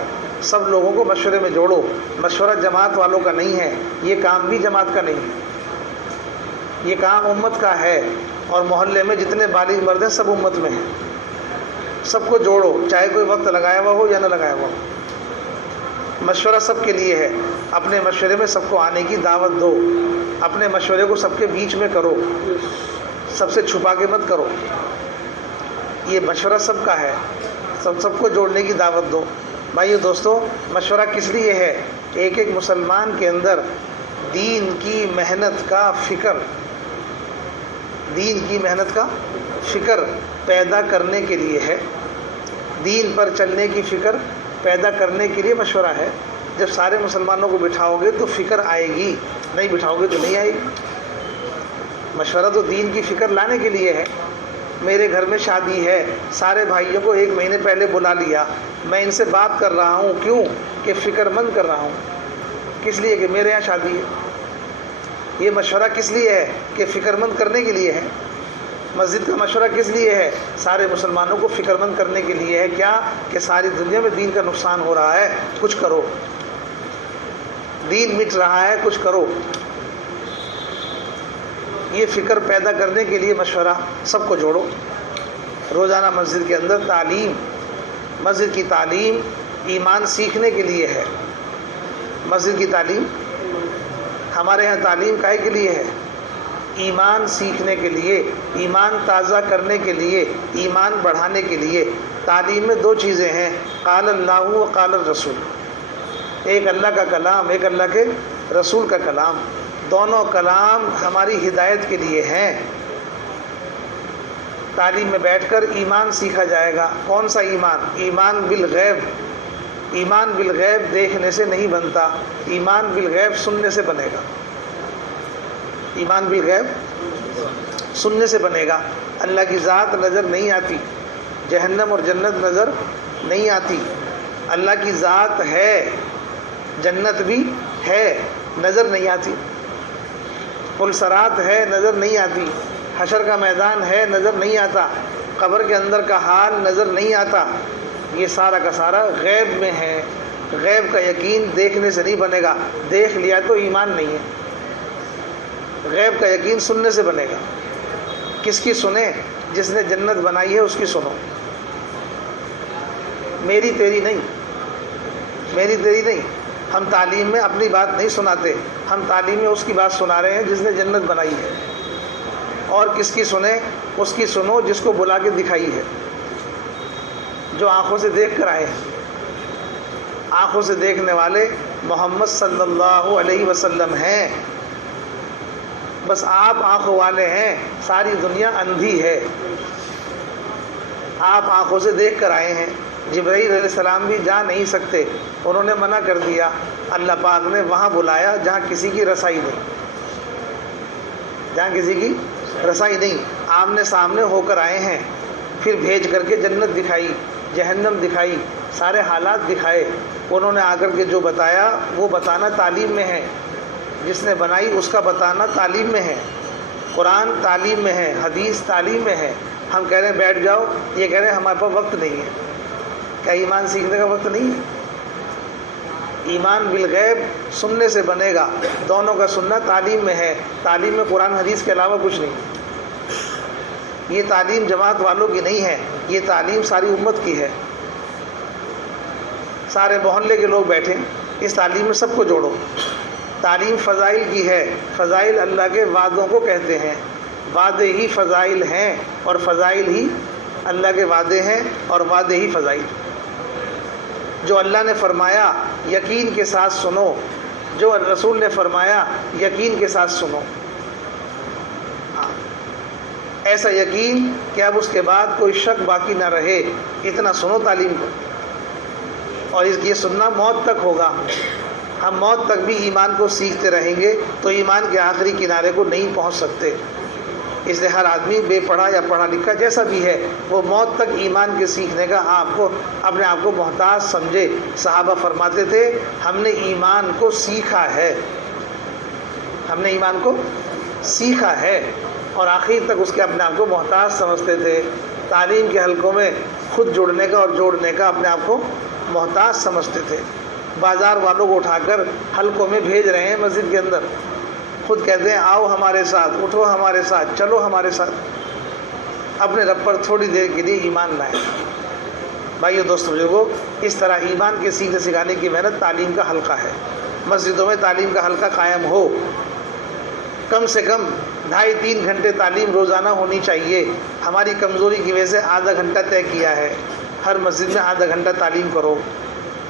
سب لوگوں کو مشورے میں جوڑو۔ مشورہ جماعت والوں کا نہیں ہے، یہ کام بھی جماعت کا نہیں ہے، یہ کام امت کا ہے، اور محلے میں جتنے بالغ مرد ہیں سب امت میں ہیں، سب کو جوڑو، چاہے کوئی وقت لگایا ہوا ہو یا نہ لگایا ہوا ہو۔ مشورہ سب کے لیے ہے، اپنے مشورے میں سب کو آنے کی دعوت دو، اپنے مشورے کو سب کے بیچ میں کرو، سب سے چھپا کے مت کرو، یہ مشورہ سب کا ہے، سب کو جوڑنے کی دعوت دو۔ بھائیو دوستو، مشورہ کس لیے ہے؟ ایک ایک مسلمان کے اندر دین کی محنت کا فکر، دین کی محنت کا فکر پیدا کرنے کے لیے ہے، دین پر چلنے کی فکر پیدا کرنے کے لیے مشورہ ہے۔ جب سارے مسلمانوں کو بٹھاؤ گے تو فکر آئے گی، نہیں بٹھاؤ گے تو نہیں آئے گی۔ مشورہ تو دین کی فکر لانے کے لیے ہے۔ میرے گھر میں شادی ہے، سارے بھائیوں کو 1 مہینے پہلے بلا لیا، میں ان سے بات کر رہا ہوں، کیوں کہ فکر مند کر رہا ہوں، کس لیے کہ میرے یہاں شادی ہے۔ یہ مشورہ کس لیے ہے؟ کہ فکر مند کرنے کے لیے ہے۔ مسجد کا مشورہ کس لیے ہے؟ سارے مسلمانوں کو فکر مند کرنے کے لیے ہے، کیا کہ ساری دنیا میں دین کا نقصان ہو رہا ہے، کچھ کرو، دین مٹ رہا ہے، کچھ کرو۔ یہ فکر پیدا کرنے کے لیے مشورہ، سب کو جوڑو۔ روزانہ مسجد کے اندر تعلیم، مسجد کی تعلیم ایمان سیکھنے کے لیے ہے۔ مسجد کی تعلیم، ہمارے ہاں تعلیم کاہے کے لیے ہے؟ ایمان سیکھنے کے لیے، ایمان تازہ کرنے کے لیے، ایمان بڑھانے کے لیے۔ تعلیم میں 2 چیزیں ہیں، قال اللہ و قال الرسول، ایک اللہ کا کلام، ایک اللہ کے رسول کا کلام، دونوں کلام ہماری ہدایت کے لیے ہیں۔ تعلیم میں بیٹھ کر ایمان سیکھا جائے گا۔ کون سا ایمان؟ ایمان بالغیب۔ ایمان بالغیب دیکھنے سے نہیں بنتا، ایمان بالغیب سننے سے بنے گا۔ ایمان بالغیب سننے سے بنے گا۔ اللہ کی ذات نظر نہیں آتی، جہنم اور جنت نظر نہیں آتی۔ اللہ کی ذات ہے، جنت بھی ہے، نظر نہیں آتی۔ پلسرات ہے، نظر نہیں آتی۔ حشر کا میدان ہے، نظر نہیں آتا۔ قبر کے اندر کا حال نظر نہیں آتا۔ یہ سارا کا سارا غیب میں ہے۔ غیب کا یقین دیکھنے سے نہیں بنے گا، دیکھ لیا تو ایمان نہیں ہے۔ غیب کا یقین سننے سے بنے گا۔ کس کی سنیں؟ جس نے جنت بنائی ہے اس کی سنو، میری تیری نہیں، میری تیری نہیں۔ ہم تعلیم میں اپنی بات نہیں سناتے، ہم تعلیم میں اس کی بات سنا رہے ہیں جس نے جنت بنائی ہے۔ اور کس کی سنیں؟ اس کی سنو جس کو بلا کے دکھائی ہے، جو آنکھوں سے دیکھ کر آئے ہیں۔ آنکھوں سے دیکھنے والے محمد صلی اللہ علیہ وسلم ہیں۔ بس آپ آنکھوں والے ہیں، ساری دنیا اندھی ہے۔ آپ آنکھوں سے دیکھ کر آئے ہیں۔ جبرائیل علیہ السلام بھی جا نہیں سکتے، انہوں نے منع کر دیا۔ اللہ پاک نے وہاں بلایا جہاں کسی کی رسائی نہیں، جہاں کسی کی رسائی نہیں، آمنے سامنے ہو کر آئے ہیں۔ پھر بھیج کر کے جنت دکھائی، جہنم دکھائی، سارے حالات دکھائے۔ انہوں نے آ کر کے جو بتایا وہ بتانا تعلیم میں ہے، جس نے بنائی اس کا بتانا تعلیم میں ہے۔ قرآن تعلیم میں ہے، حدیث تعلیم میں ہے۔ ہم کہہ رہے ہیں بیٹھ جاؤ، یہ کہہ رہے ہیں ہمارے پاس وقت نہیں ہے۔ کیا ایمان سیکھنے کا وقت نہیں ہے؟ ایمان بالغیب سننے سے بنے گا، دونوں کا سننا تعلیم میں ہے۔ تعلیم میں قرآن حدیث کے علاوہ کچھ نہیں۔ یہ تعلیم جماعت والوں کی نہیں ہے، یہ تعلیم ساری امت کی ہے۔ سارے محلے کے لوگ بیٹھیں، اس تعلیم میں سب کو جوڑو۔ تعلیم فضائل کی ہے، فضائل اللہ کے وعدوں کو کہتے ہیں۔ وعدے ہی فضائل ہیں اور فضائل ہی اللہ کے وعدے ہیں اور وعدے ہی فضائل۔ جو اللہ نے فرمایا یقین کے ساتھ سنو، جو رسول نے فرمایا یقین کے ساتھ سنو۔ ایسا یقین کہ اب اس کے بعد کوئی شک باقی نہ رہے، اتنا سنو تعلیم کو۔ اور یہ سننا موت تک ہوگا۔ ہم موت تک بھی ایمان کو سیکھتے رہیں گے تو ایمان کے آخری کنارے کو نہیں پہنچ سکتے۔ اس لیے ہر آدمی بے پڑھا یا پڑھا لکھا جیسا بھی ہے وہ موت تک ایمان کے سیکھنے کا اپنے آپ کو محتاج سمجھے۔ صحابہ فرماتے تھے ہم نے ایمان کو سیکھا ہے، ہم نے ایمان کو سیکھا ہے، اور آخر تک اس کے اپنے آپ کو محتاج سمجھتے تھے۔ تعلیم کے حلقوں میں خود جڑنے کا اور جوڑنے کا اپنے آپ کو محتاج سمجھتے تھے۔ بازار والوں کو اٹھا کر حلقوں میں بھیج رہے ہیں مسجد کے اندر، خود کہتے ہیں آؤ ہمارے ساتھ، اٹھو ہمارے ساتھ، چلو ہمارے ساتھ، اپنے رب پر تھوڑی دیر کے لیے ایمان لائیں۔ بھائیو دوستو بزرگو، اس طرح ایمان کے سیکھنے سکھانے کی محنت تعلیم کا حلقہ ہے۔ مسجدوں میں تعلیم کا حلقہ قائم ہو، کم سے کم 2.5-3 گھنٹے تعلیم روزانہ ہونی چاہیے۔ ہماری کمزوری کی وجہ سے آدھا گھنٹہ طے کیا ہے، ہر مسجد میں آدھا گھنٹہ تعلیم کرو،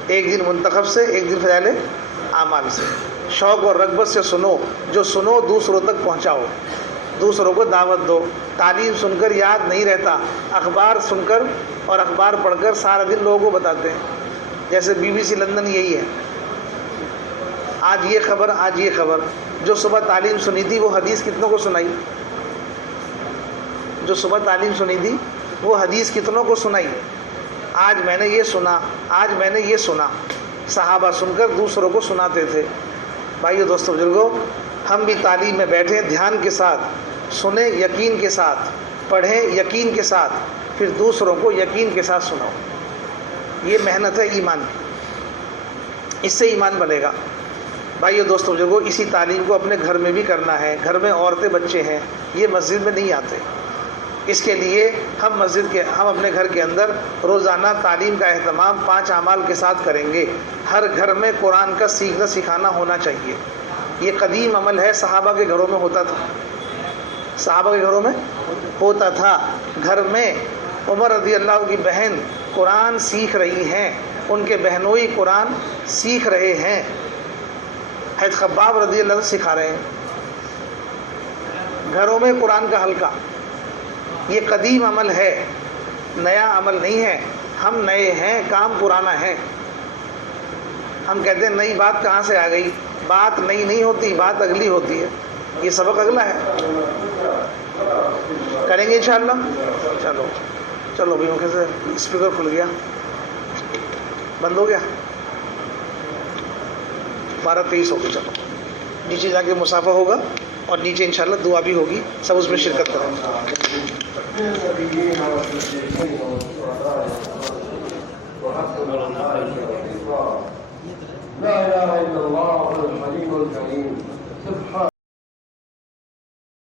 ایک دن منتخب سے، ایک دن فضائل اعمال سے، شوق اور رغبت سے سنو، جو سنو دوسروں تک پہنچاؤ، دوسروں کو دعوت دو۔ تعلیم سن کر یاد نہیں رہتا، اخبار سن کر اور اخبار پڑھ کر سارا دن لوگوں کو بتاتے ہیں، جیسے BBC لندن یہی ہے، آج یہ خبر، آج یہ خبر۔ جو صبح تعلیم سنی تھی وہ حدیث کتنوں کو سنائی؟ جو صبح تعلیم سنی تھی وہ حدیث کتنوں کو سنائی؟ آج میں نے یہ سنا، آج میں نے یہ سنا۔ صحابہ سن کر دوسروں کو سناتے تھے۔ بھائیو دوستو بزرگوں، ہم بھی تعلیم میں بیٹھیں، دھیان کے ساتھ سنیں، یقین کے ساتھ پڑھیں، یقین کے ساتھ، پھر دوسروں کو یقین کے ساتھ سناؤ۔ یہ محنت ہے ایمان کی، اس سے ایمان بنے گا۔ بھائیو دوستو بزرگوں، اسی تعلیم کو اپنے گھر میں بھی کرنا ہے۔ گھر میں عورتیں بچے ہیں، یہ مسجد میں نہیں آتے، اس کے لیے ہم اپنے گھر کے اندر روزانہ تعلیم کا اہتمام 5 اعمال کے ساتھ کریں گے۔ ہر گھر میں قرآن کا سیکھنا سکھانا ہونا چاہیے۔ یہ قدیم عمل ہے، صحابہ کے گھروں میں ہوتا تھا، صحابہ کے گھروں میں ہوتا تھا۔ گھر میں عمر رضی اللہ عنہ کی بہن قرآن سیکھ رہی ہیں، ان کے بہنوئی قرآن سیکھ رہے ہیں، حضرت خباب رضی اللہ عنہ سکھا رہے ہیں۔ گھروں میں قرآن کا حلقہ، یہ قدیم عمل ہے، نیا عمل نہیں ہے۔ ہم نئے ہیں، کام پرانا ہے۔ ہم کہتے ہیں نئی بات کہاں سے آ گئی؟ بات نئی نہیں ہوتی، بات اگلی ہوتی ہے۔ یہ سبق اگلا ہے، کریں گے انشاءاللہ۔ چلو بھی مکھے سے اسپیکر کھل گیا، بند ہو گیا، 12:23 ہو گیا۔ چلو نیچے جا کے مسافہ ہوگا اور نیچے انشاءاللہ دعا بھی ہوگی، سب اس میں شرکت کریں گے۔ لا إله إلا الله الحليم الكريم سبحان